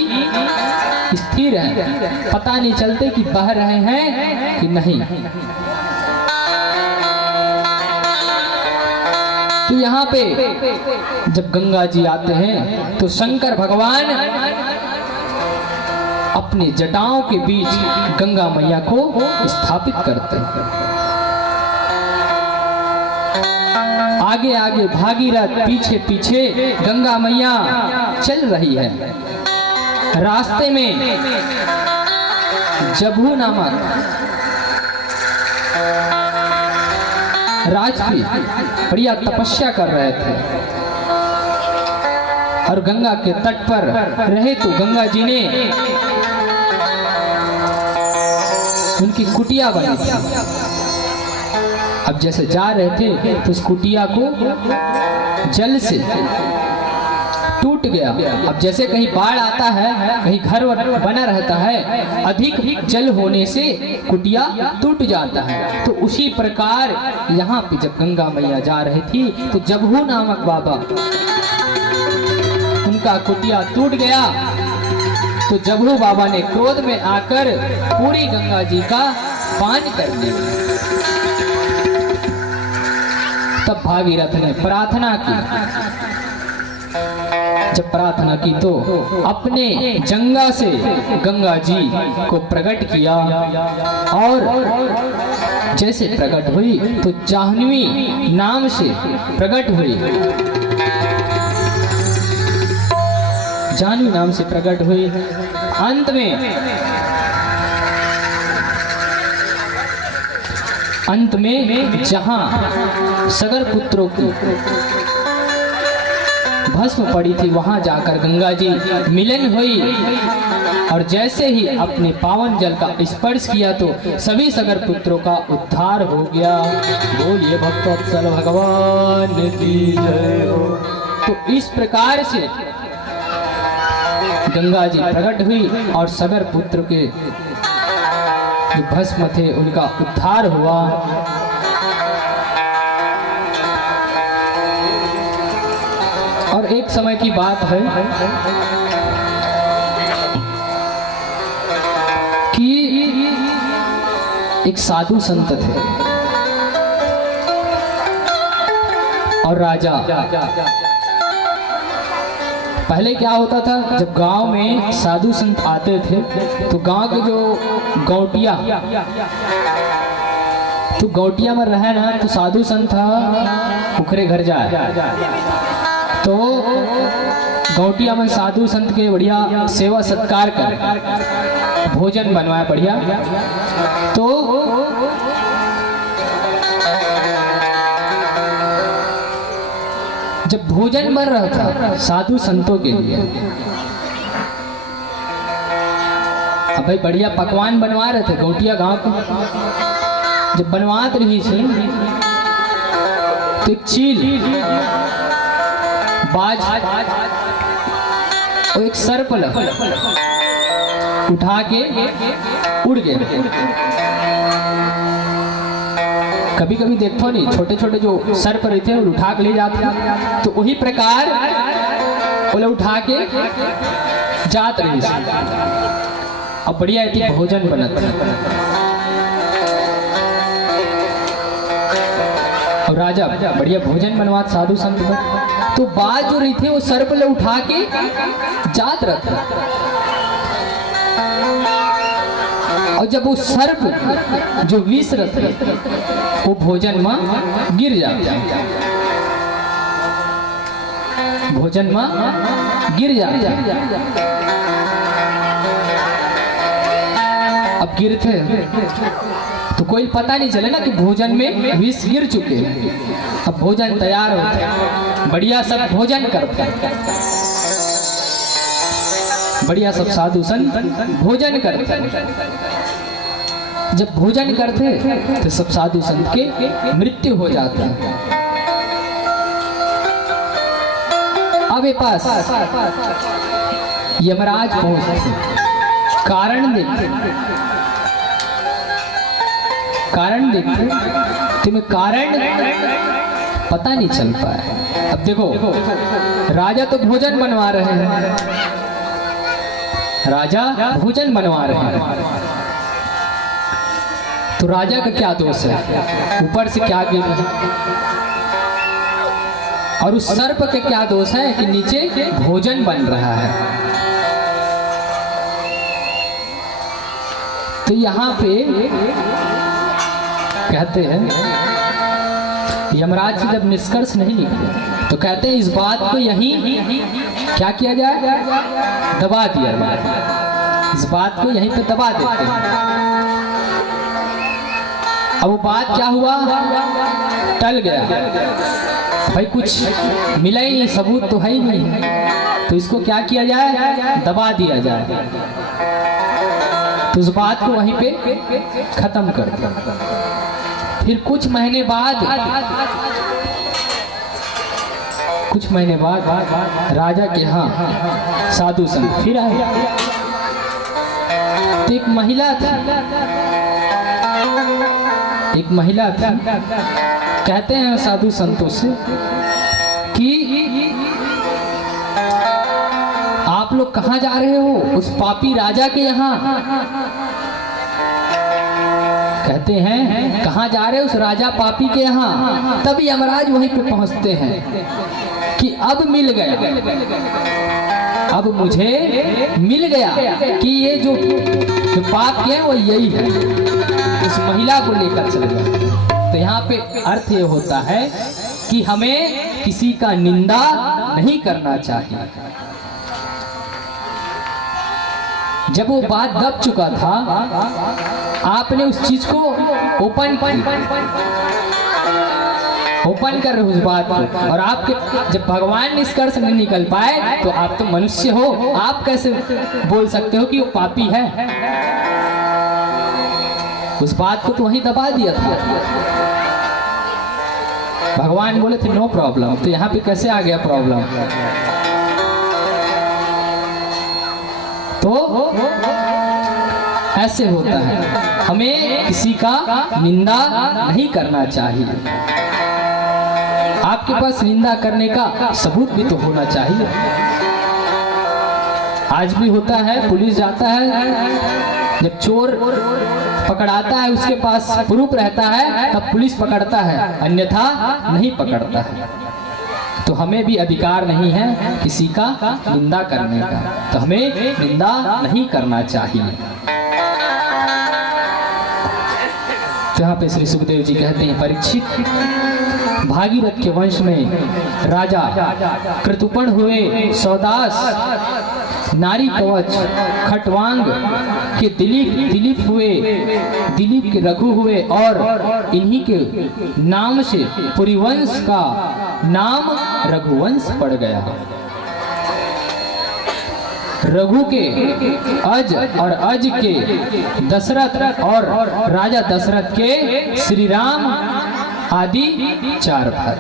स्थिर है, पता नहीं चलते कि बह रहे हैं कि नहीं। तो यहाँ पे जब गंगा जी आते हैं तो शंकर भगवान अपने जटाओं के बीच गंगा मैया को स्थापित करते हैं। आगे आगे भागीरथ, पीछे पीछे गंगा मैया चल रही है। रास्ते में जबू नामक राजपी बढ़िया तपस्या कर रहे थे। और गंगा के तट पर रहे तो गंगा जी ने उनकी कुटिया बनी थी। अब जैसे जा रहे थे तो उस कुटिया को जल से टूट गया। अब जैसे कहीं बाढ़ आता है, कहीं घर बना रहता है, अधिक जल होने से कुटिया टूट जाता है। तो उसी प्रकार यहाँ पे जब गंगा मैया जा रही थी तो जबहू नामक बाबा, उनका कुटिया टूट गया। तो जबहू बाबा ने क्रोध में आकर पूरी गंगा जी का पान कर दिया। तब भागीरथ ने प्रार्थना की। जब प्रार्थना की तो अपने जंगा से गंगा जी को प्रकट किया और जैसे प्रकट हुई तो जाह्नवी नाम से प्रकट हुई। जाह्नवी नाम से प्रकट हुई। अंत में जहां सगर पुत्रों की भस्म पड़ी थी वहां जाकर गंगा जी मिलन हुई और जैसे ही अपने पावन जल का स्पर्श किया तो सभी सगर पुत्रों का उद्धार हो गया। बोलिए भक्तवत्सल भगवान की जय हो। तो इस प्रकार से गंगा जी प्रकट हुई और सगर पुत्र के जो भस्म थे उनका उद्धार हुआ। और एक समय की बात है कि एक साधु संत थे और राजा। पहले क्या होता था, जब गांव में साधु संत आते थे तो गांव के जो गौटिया, तो गौटिया में रहे ना तो साधु संत था उखरे घर जाए तो गौटिया में साधु संत के बढ़िया सेवा सत्कार कर भोजन बनवाया बढ़िया। तो जब भोजन बन रहा था साधु संतों के लिए, अब भाई बढ़िया पकवान बनवा रहे थे गौटिया गांव को। जब बनवात रही थी तो एक चील, बाज और एक सर्प उठा के उड़ गए। कभी कभी देखो नहीं, छोटे छोटे जो सर्प रहते हैं वो उठा के ले जाते हैं, तो वही प्रकार वो उठा के जात रही। अब बढ़िया थी भोजन बनत और राजा बढ़िया भोजन बनवात साधु संत को। तो बाज जो रही थे वो सर्प ले उठा के जात रहता और जब वो सर्प जो विष रहते वो भोजन में गिर जाता, भोजन में गिर जाता। अब गिरते तो कोई पता नहीं चले ना कि भोजन में विष गिर चुके। अब भोजन तैयार होता, बढ़िया सब भोजन करते, बढ़िया सब साधु संत भोजन करते। जब भोजन करते तो सब साधु संत के मृत्यु हो जाता है। अब ये पास यमराज पहुंचते, कारण देखते तुम्हें कारण पता नहीं चल पाया। अब देखो राजा तो भोजन बनवा रहे हैं, राजा भोजन बनवा रहे हैं तो राजा का क्या दोष है, ऊपर से क्या गिर रहा है। और उस सर्प का क्या दोष है कि नीचे भोजन बन रहा है। तो यहाँ पे कहते हैं यमराज से जब निष्कर्ष नहीं निकले तो कहते हैं इस बात को यहीं क्या किया जाए, दबा दिया जाए। इस बात को यहीं पे दबा देते हैं। अब वो बात क्या हुआ, टल गया। भाई कुछ मिला ही नहीं, सबूत तो है ही नहीं। तो इसको क्या किया जाए, दबा दिया जाए। तो उस बात को वहीं पे खत्म कर दिया। फिर कुछ महीने बाद राजा के यहाँ साधु संत फिर आए। तो एक महिला थी, कहते हैं साधु संतों से कि आप लोग कहाँ जा रहे हो, उस पापी राजा के यहाँ। कहते हैं कहाँ जा रहे हो, उस राजा पापी के यहाँ। तभी यमराज वहीं पे पहुंचते हैं कि अब मिल गया, अब मुझे मिल गया कि ये जो पाप किया वो यही है। उस महिला को लेकर चले गए। तो यहाँ पे अर्थ ये होता है कि हमें किसी का निंदा नहीं करना चाहिए। जब वो बात दब चुका था, आपने उस चीज को ओपन कर रहे उस बात को, और आपके जब भगवान निष्कर्ष नहीं निकल पाए तो आप तो मनुष्य हो, आप कैसे बोल सकते हो कि वो पापी है। उस बात को तो वहीं दबा दिया था। भगवान बोले थे नो प्रॉब्लम, तो यहाँ पे कैसे आ गया प्रॉब्लम। तो ऐसे होता है, हमें किसी का निंदा नहीं करना चाहिए। आपके पास निंदा करने का सबूत भी तो होना चाहिए। आज भी होता है, पुलिस जाता है, जब चोर पकड़ाता है उसके पास प्रूफ रहता है तब पुलिस पकड़ता है, अन्यथा नहीं पकड़ता है। तो हमें भी अधिकार नहीं है किसी का निंदा करने का, तो हमें निंदा नहीं करना चाहिए। तो यहाँ पे श्री सुखदेव जी कहते हैं, परीक्षित, भागीरथ के वंश में राजा कृतुपर्ण हुए, सौदास, नारी कवच, खटवांग के दिलीप हुए, दिलीप के रघु हुए, और इन्हीं के नाम से पूरी वंश का नाम रघुवंश पड़ गया। रघु के अज और अज के दशरथ और राजा दशरथ के श्री राम आदि 4 भाई।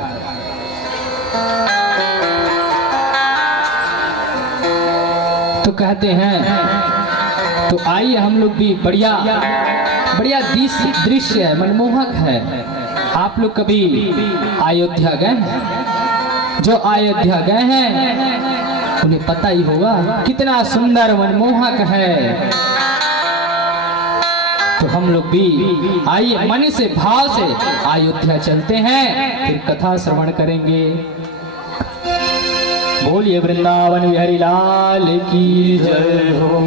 तो कहते हैं, तो आइए हम लोग भी बढ़िया दृश्य है, मनमोहक है। आप लोग कभी अयोध्या गए हैं? जो अयोध्या गए हैं उन्हें पता ही होगा कितना सुंदर मनमोहक है। तो हम लोग भी आइए मन से भाव से अयोध्या चलते हैं, फिर कथा श्रवण करेंगे। बोलिए वृंदावन बिहारी लाल की जय हो।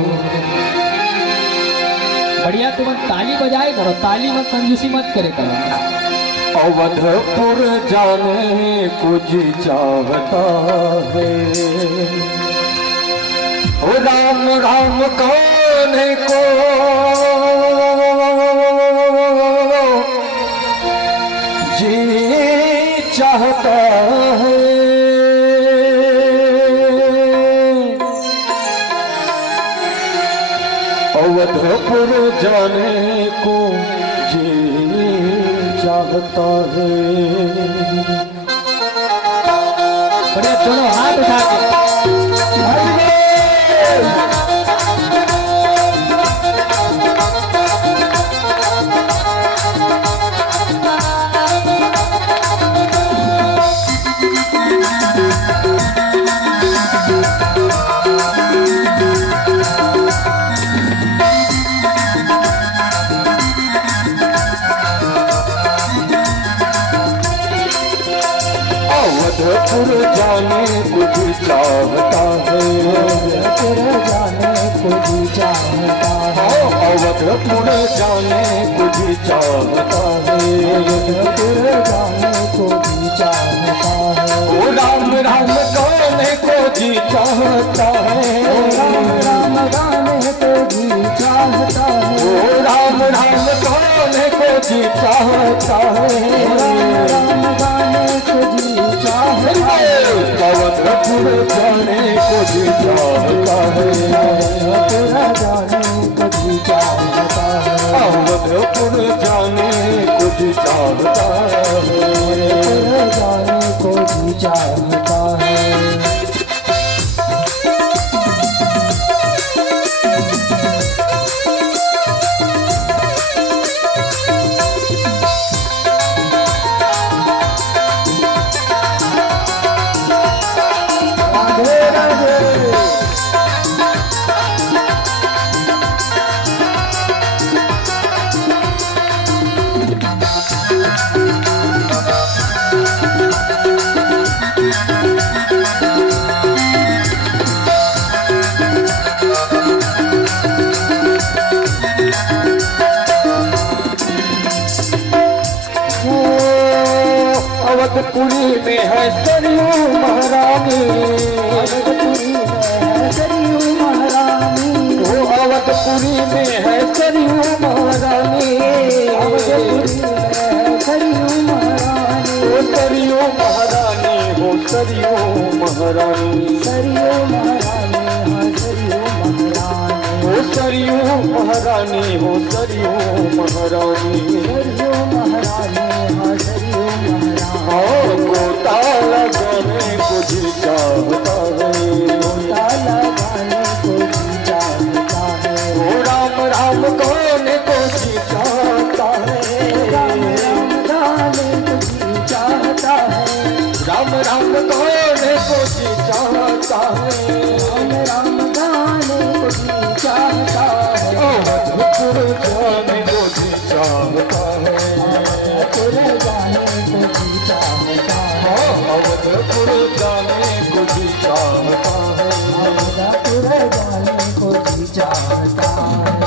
बढ़िया, तुम ताली बजाए करो, ताली मत कंजूसी मत करे करो। अवधपुर जाने कुछ चाहता है, ओ राम राम कहने को जी चाहता है। अवधपुर जाने को जी चाहता है। बढ़िया, दोनों हाथ उठा के अवधपुर जाने कुछ चाहता है, अवधपुर जाने कुछ चाहता है। अवधपुर जाने कुछ चाहता है, अवधपुर जाने कुछ चाहता है। ओ राम राम गाने को जी चाहता है, ओ राम राम गाने को जी चाहता है। ओ राम राम गाने को जी चाहता है, ओ राम राम गाने को जी चाहता है, अवधपुर जाने को जी चाहता है, अवधपुर जाने को जी चाहता है, अवधपुर जाने को जी चाहता है, अवधपुर जाने को जी चाहता है। अवधपुरी में है सरयू महारानी, अवधपुरी में है सरयू महारानी, वो अवधपुरी में है सरयू महारानी, अवधपुरी में है सरयू महारानी, वो सरयू महारानी, वो सरयू महारानी, सरयू महारानी, हाँ सरयू महारानी, वो सरयू महारानी, वो सरयू महारानी, सरयू महारानी, हाँ सरयू गोता लगाने को जी चाहता है, गोता लगाने को जी चाहता है, ओ राम राम गाने को जी चाहता है, राम राम गाने को जी चाहता है, राम राम गाने को जी चाहता है, राम राम गाने को जी चाहता है, अवधपुर जाने को जी चाहता है, अवधपुर जाने को जी चाहता है, अवधपुर जाने को जी चाहता है, अवधपुर जाने को जी चाहता है।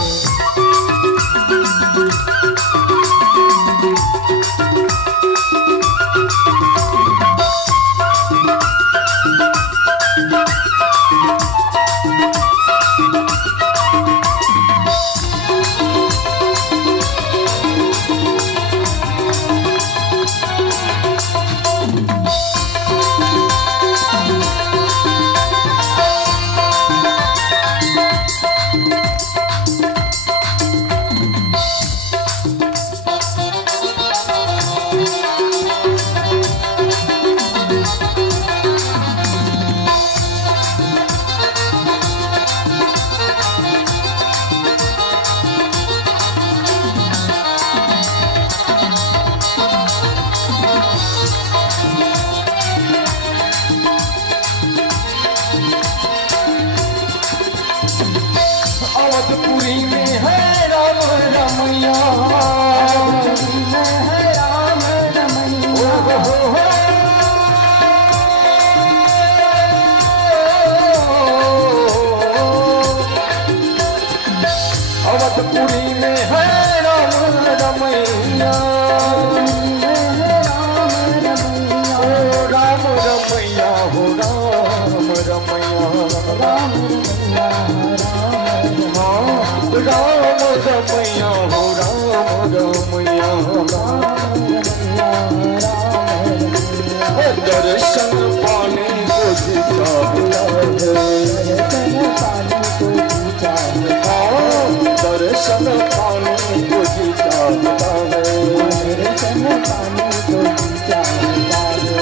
अवधपुरी में है राम रमैया, अवधपुरी में है राम रमैया, अवधपुरी में है राम रमैया, राम रमैया, हो राम रमैया, राम रमैया, राम रमैया, हो राम रमैया, दर्शन पाने को जी चाहता है, दर्शन पाने को जी चाहता है, दर्शन पाने को जी चाहता है,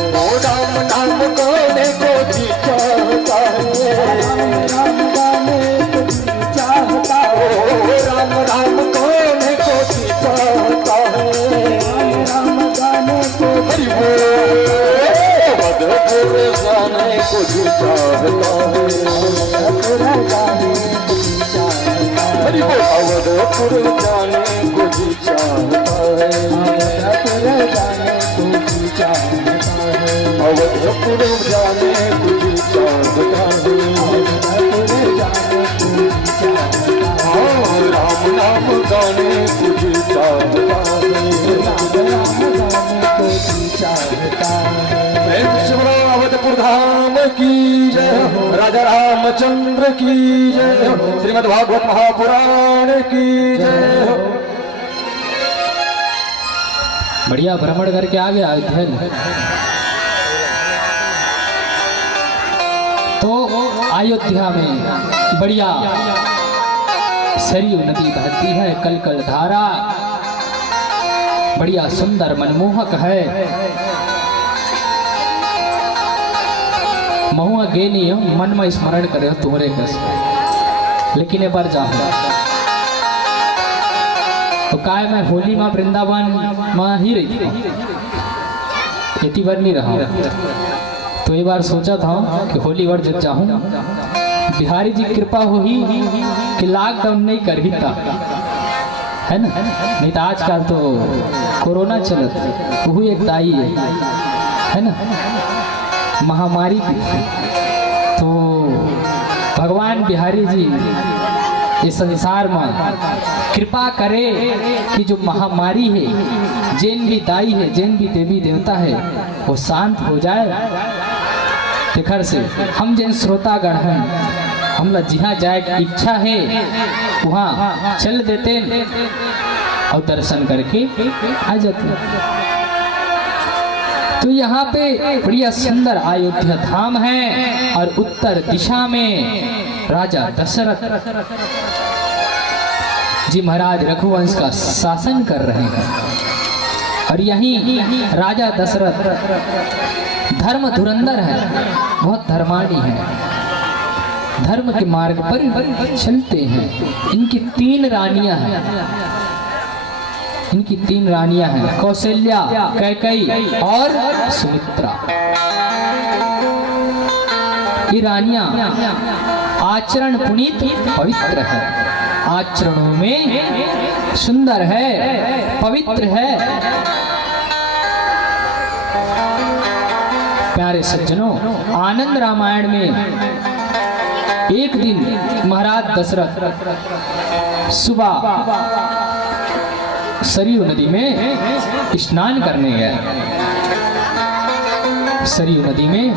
ओ राम नाम गाने को जी चाहता है, राम गाने को जी चाहता है, राम राम गाने को जी चाहता है, राम गाने को हरि बोल, अवधपुर जाने को जी चाहता है, अवधपुर जाने को जी चाहता है, हरि बोल, अवधपुर जाने को जी चाहता है, अवधपुर जाने को जी चाहता है, अवधपुर जाने को जी चाहता है, अवधपुर जाने को जी चाहता है, राम नाम गाने को जी चाहता है, राम नाम गाने को जी चाहता है। अवधपुर धाम की जय हो, राजा रामचंद्र की जय हो, श्रीमद् भागवत महापुराण की जय हो। बढ़िया भ्रमण करके आ गया अयोध्या। तो अयोध्या में बढ़िया सरयू नदी बहती है, कल कल धारा, बढ़िया सुंदर मनमोहक है। महुआ गे नहीं हो, मन में स्मरण करे तुम्हारे कस, लेकिन एक बार जाऊंगा तो काय मैं होली में वृंदावन में ही रही थी, इतनी बार नहीं रहा। तो एक बार सोचा था कि होली बार जब चाहूँ, बिहारी जी कृपा हो ही कि लॉकडाउन नहीं कर ही था, है ना। नहीं तो आजकल तो कोरोना चलत, वो एक दाई है ना, महामारी की। तो भगवान बिहारी जी इस संसार में कृपा करे कि जो महामारी है, जैन भी दाई है, जैन भी देवी देवता है, वो शांत हो जाए। तिखर से हम जैन श्रोतागण हैं, हम लोग जहाँ जाए की इच्छा है वहाँ चल देते और दर्शन करके आ जाते। तो यहाँ पे बढ़िया सुंदर अयोध्या धाम है और उत्तर दिशा में राजा दशरथ जी महाराज रघुवंश का शासन कर रहे हैं। और यहीं राजा दशरथ धर्म धुरंधर है, बहुत धर्मानी है, धर्म के मार्ग पर चलते हैं। इनकी 3 रानियां हैं, इनकी 3 रानियां हैं, कौशल्या, कैकेयी और सुमित्रा। ये रानियां आचरण पुनीत पवित्र है, आचरणों में सुंदर है, पवित्र है। प्यारे सज्जनों, आनंद रामायण में एक दिन महाराज दशरथ सुबह सरयू नदी में स्नान करने गए। सरयू नदी में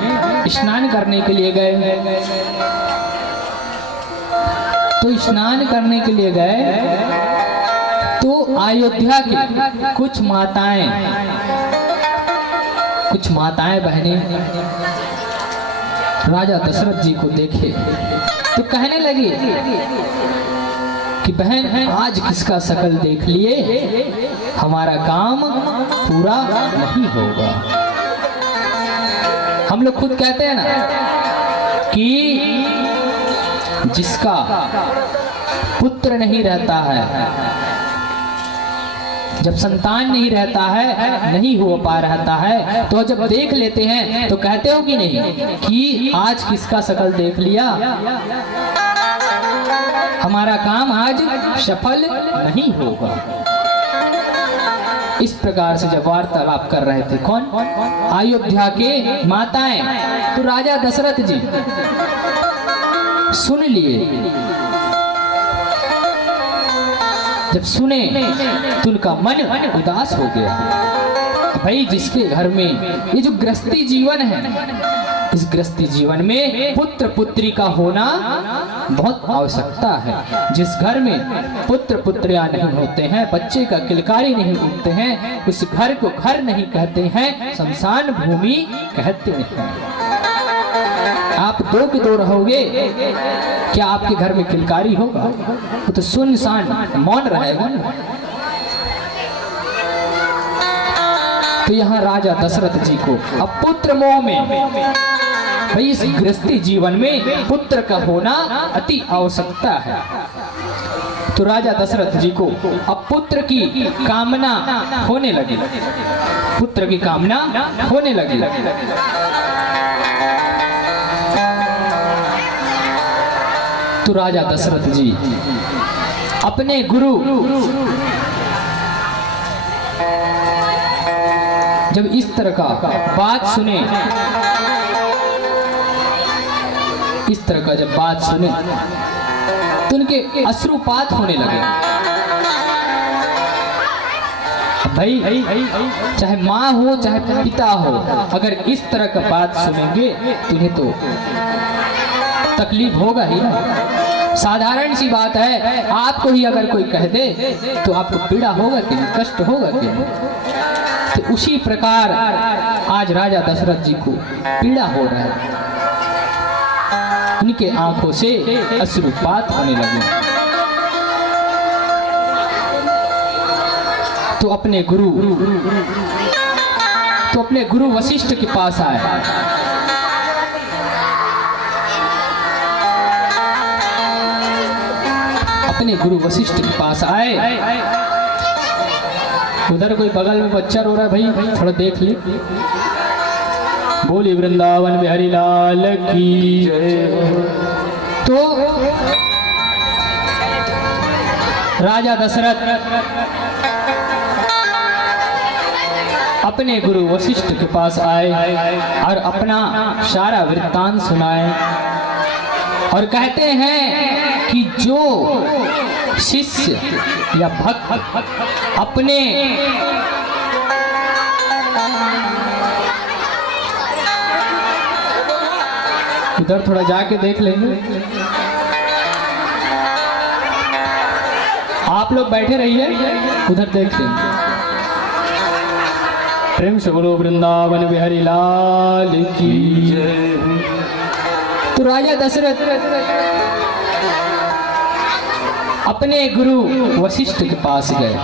स्नान करने के लिए गए। तो स्नान करने के लिए गए तो अयोध्या की कुछ माताएं बहनें राजा दशरथ जी को देखे तो कहने लगी कि बहन, आज किसका शकल देख लिए हमारा काम पूरा नहीं होगा। हम लोग खुद कहते हैं ना कि जिसका पुत्र नहीं रहता है, जब संतान नहीं रहता है, नहीं हो पा रहता है, तो जब देख लेते हैं तो कहते हो कि नहीं कि आज किसका शकल देख लिया, हमारा काम आज सफल नहीं होगा। इस प्रकार से जब वार्तालाप कर रहे थे कौन, अयोध्या के माताएं, तो राजा दशरथ जी सुन लिए। जब सुने तो उनका मन उदास हो गया। भाई, जिसके घर में ये जो गृहस्थी जीवन है, इस गृहस्थी जीवन में पुत्र पुत्री का होना बहुत आवश्यकता है। जिस घर में पुत्र पुत्रियां नहीं होते हैं, बच्चे का किलकारी नहीं उठते हैं, उस घर को घर नहीं कहते हैं, शमशान भूमि कहते हैं। आप 2 के 2 रहोगे, क्या आपके घर में किलकारी होगा? वो तो सुनसान मौन रहेगा ना। तो यहाँ राजा दशरथ जी को अब पुत्र मोह में, भाई इस गृहस्थी जीवन में पुत्र का होना अति आवश्यकता है। तो राजा दशरथ जी को अब पुत्र की कामना होने लगी, पुत्र की कामना होने लगी। तो राजा दशरथ जी अपने गुरु जब इस तरह का बात सुने, इस तरह का जब बात सुने तो उनके अश्रुपात होने लगे। भाई, चाहे माँ हो चाहे पिता हो, अगर इस तरह का बात सुनेंगे तो उन्हें तो तकलीफ होगा ही ना। साधारण सी बात है, आपको ही अगर कोई कह दे तो आपको पीड़ा होगा कि नहीं, कष्ट होगा कि नहीं। तो उसी प्रकार आज राजा दशरथ जी को पीड़ा हो रहा है। उनके आंखों से अश्रुपात होने लगे। तो अपने गुरु वशिष्ठ के पास आए। अपने गुरु वशिष्ठ के पास आए। उधर कोई बगल में बच्चा रो रहा है, भाई थोड़ा देख ले। बोली वृंदावन बिहारी लाल की जय। तो राजा दशरथ अपने गुरु वशिष्ठ के पास आए और अपना सारा वृत्तांत सुनाए और कहते हैं कि जो शिष्य या भक्त अपने उधर थोड़ा जाके देख लेंगे, आप लोग बैठे रहिए, उधर देख लेंगे। प्रेम से बोलो वृंदावन बिहारी लाल की जय। तो राजा दशरथ अपने गुरु वशिष्ठ के पास गए।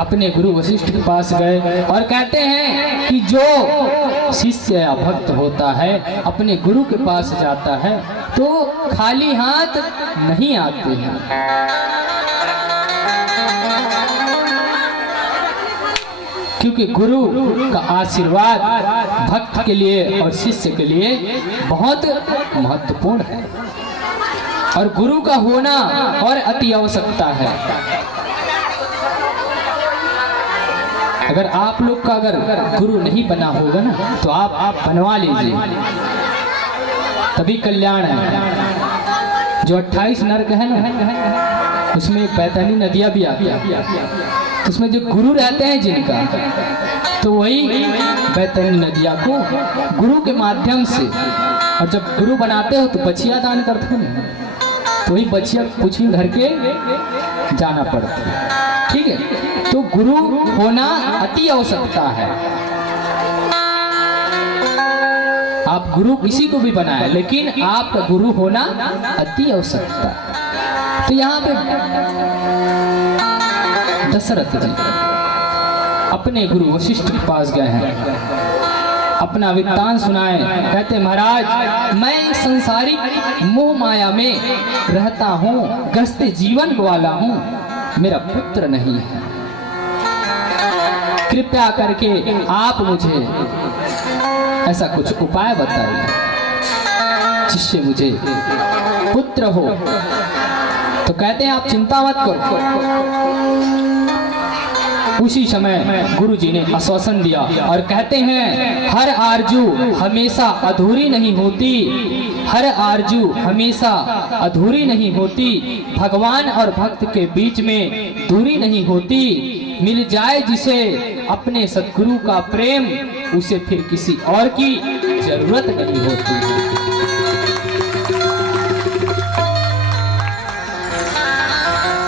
अपने गुरु वशिष्ठ के पास गए और कहते हैं कि जो शिष्य या भक्त होता है अपने गुरु के पास जाता है तो खाली हाथ नहीं आते हैं। क्योंकि गुरु का आशीर्वाद भक्त के लिए और शिष्य के लिए बहुत महत्वपूर्ण है और गुरु का होना और अति आवश्यकता है। अगर आप लोग का अगर गुरु नहीं बना होगा ना तो आप बनवा लीजिए, तभी कल्याण है। जो 28 नर्क है ना उसमें बैतरणी नदियां भी आती है, तो उसमें जो गुरु रहते हैं जिनका, तो वही बैतरणी नदियां को गुरु के माध्यम से, और जब गुरु बनाते हो तो बछिया दान करते हो ना, तो वही बछिया पूछी धर के जाना पड़ता है। ठीक है, तो गुरु होना अति आवश्यकता है। आप गुरु किसी को भी बनाए लेकिन आपका गुरु होना अति आवश्यकता। तो यहाँ पे दशरथ जी अपने गुरु वशिष्ठ के पास गए हैं, अपना वृत्तांत सुनाए। कहते महाराज मैं संसारिक मोह माया में रहता हूँ, ग्रस्त जीवन वाला हूँ, मेरा पुत्र नहीं है। कृपया करके आप मुझे ऐसा कुछ उपाय बताइए जिससे मुझे पुत्र हो। तो कहते हैं आप चिंता मत करो। उसी समय गुरु जी ने आश्वासन दिया और कहते हैं हर आरजू हमेशा अधूरी नहीं होती, हर आरजू हमेशा अधूरी नहीं होती। भगवान और भक्त के बीच में दूरी नहीं होती। मिल जाए जिसे अपने सद्गुरु का प्रेम, उसे फिर किसी और की जरूरत नहीं होती।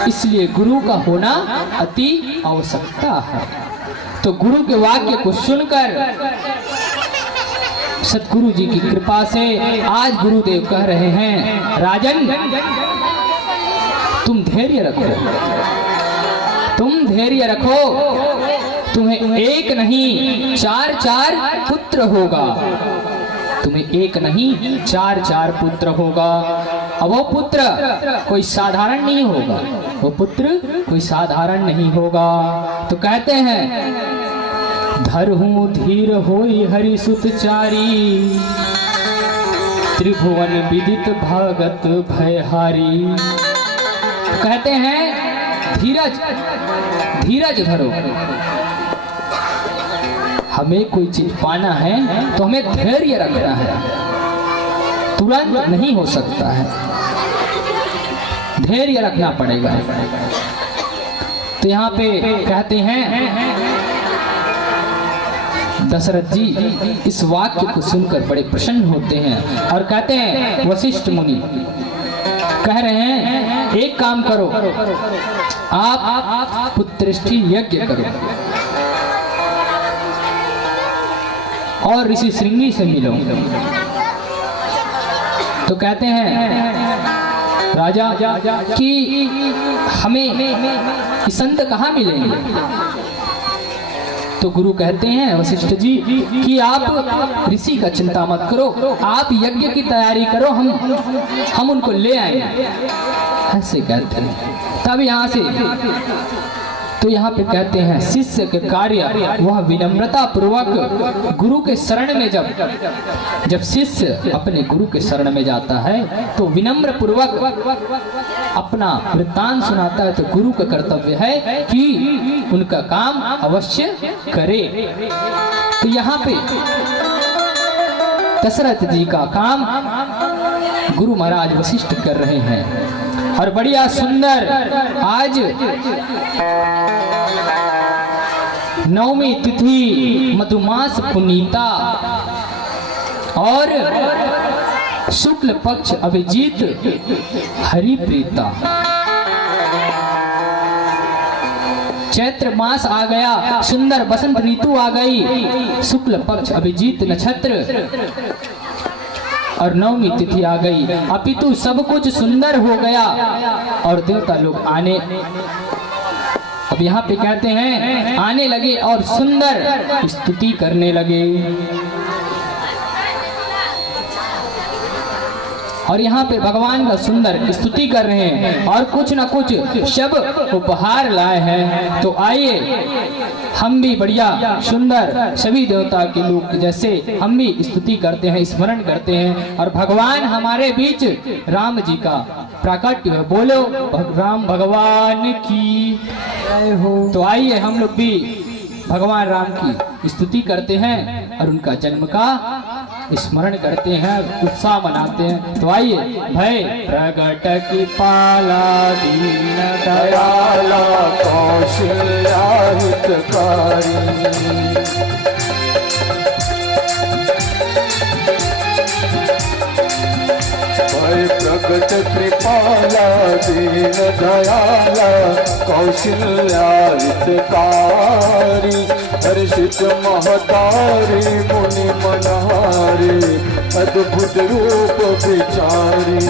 इसलिए गुरु का होना अति आवश्यकता है। तो गुरु के वाक्य को सुनकर सतगुरु जी की कृपा से आज गुरुदेव कह रहे हैं राजन तुम धैर्य रखो, तुम धैर्य रखो, तुम्हें एक नहीं 4 पुत्र होगा, तुम्हें एक नहीं 4 पुत्र होगा। अब वो पुत्र कोई साधारण नहीं होगा, वो पुत्र कोई साधारण नहीं होगा। तो कहते हैं धरहूं धीर होई हरि सुत चारी, त्रिभुवन विदित भागत भयहारी। कहते हैं धीरज धीरज धरो। हमें कोई चीज पाना है तो हमें धैर्य रखना है, तुरंत नहीं हो सकता है, धैर्य रखना पड़ेगा। तो यहाँ पे कहते हैं दशरथ जी इस वाक्य को सुनकर बड़े प्रसन्न होते हैं और कहते हैं वशिष्ठ मुनि कह रहे हैं एक काम करो, आप पुत्रष्टि यज्ञ करो। और ऋषि श्रृंगी से मिलो। तो कहते हैं राजा कि हमें संत कहाँ मिलेंगे? तो गुरु कहते हैं वशिष्ठ जी कि आप ऋषि का चिंता मत करो, आप यज्ञ की तैयारी करो, हम उनको ले आएंगे। ऐसे कहते हैं। तब यहाँ से तो यहाँ पे कहते हैं शिष्य के कार्य वह विनम्रता पूर्वक गुरु के शरण में जब शिष्य अपने गुरु के शरण में जाता है तो विनम्र पूर्वक अपना वृत्तांत सुनाता है। तो गुरु का कर्तव्य है कि उनका काम अवश्य करे। तो यहाँ पे दशरथ जी का काम गुरु महाराज वशिष्ठ कर रहे हैं और बढ़िया सुंदर आज नवमी तिथि मधुमास पुनीता और शुक्ल पक्ष अभिजीत हरिप्रीता। चैत्र मास आ गया, सुंदर बसंत ऋतु आ गई, शुक्ल पक्ष अभिजीत नक्षत्र और नवमी तिथि आ गई। अपितु सब कुछ सुंदर हो गया और देवता लोग आने, अब यहाँ पे कहते हैं आने लगे और सुंदर स्तुति करने लगे। और यहाँ पे भगवान का सुंदर स्तुति कर रहे हैं और कुछ ना कुछ शब्द उपहार लाए हैं। तो आइए हम भी बढ़िया सुंदर सभी देवता के लोग जैसे हम भी स्तुति करते हैं, स्मरण करते हैं और भगवान हमारे बीच राम जी का प्राकट्य है। बोलो राम भगवान की जय हो। तो आइए हम लोग भी भगवान राम की स्तुति करते हैं और उनका जन्म का स्मरण करते हैं, उत्साह मनाते हैं। तो आइए भय प्रगट की पाला दीन दयाला कौशल्या हितकारी, भय प्रगट कृपाला दीन दयाला कौशल्या हितकारी, हर्षित महतारी मुनि मनहारी, अद्भुत रूप विचारी।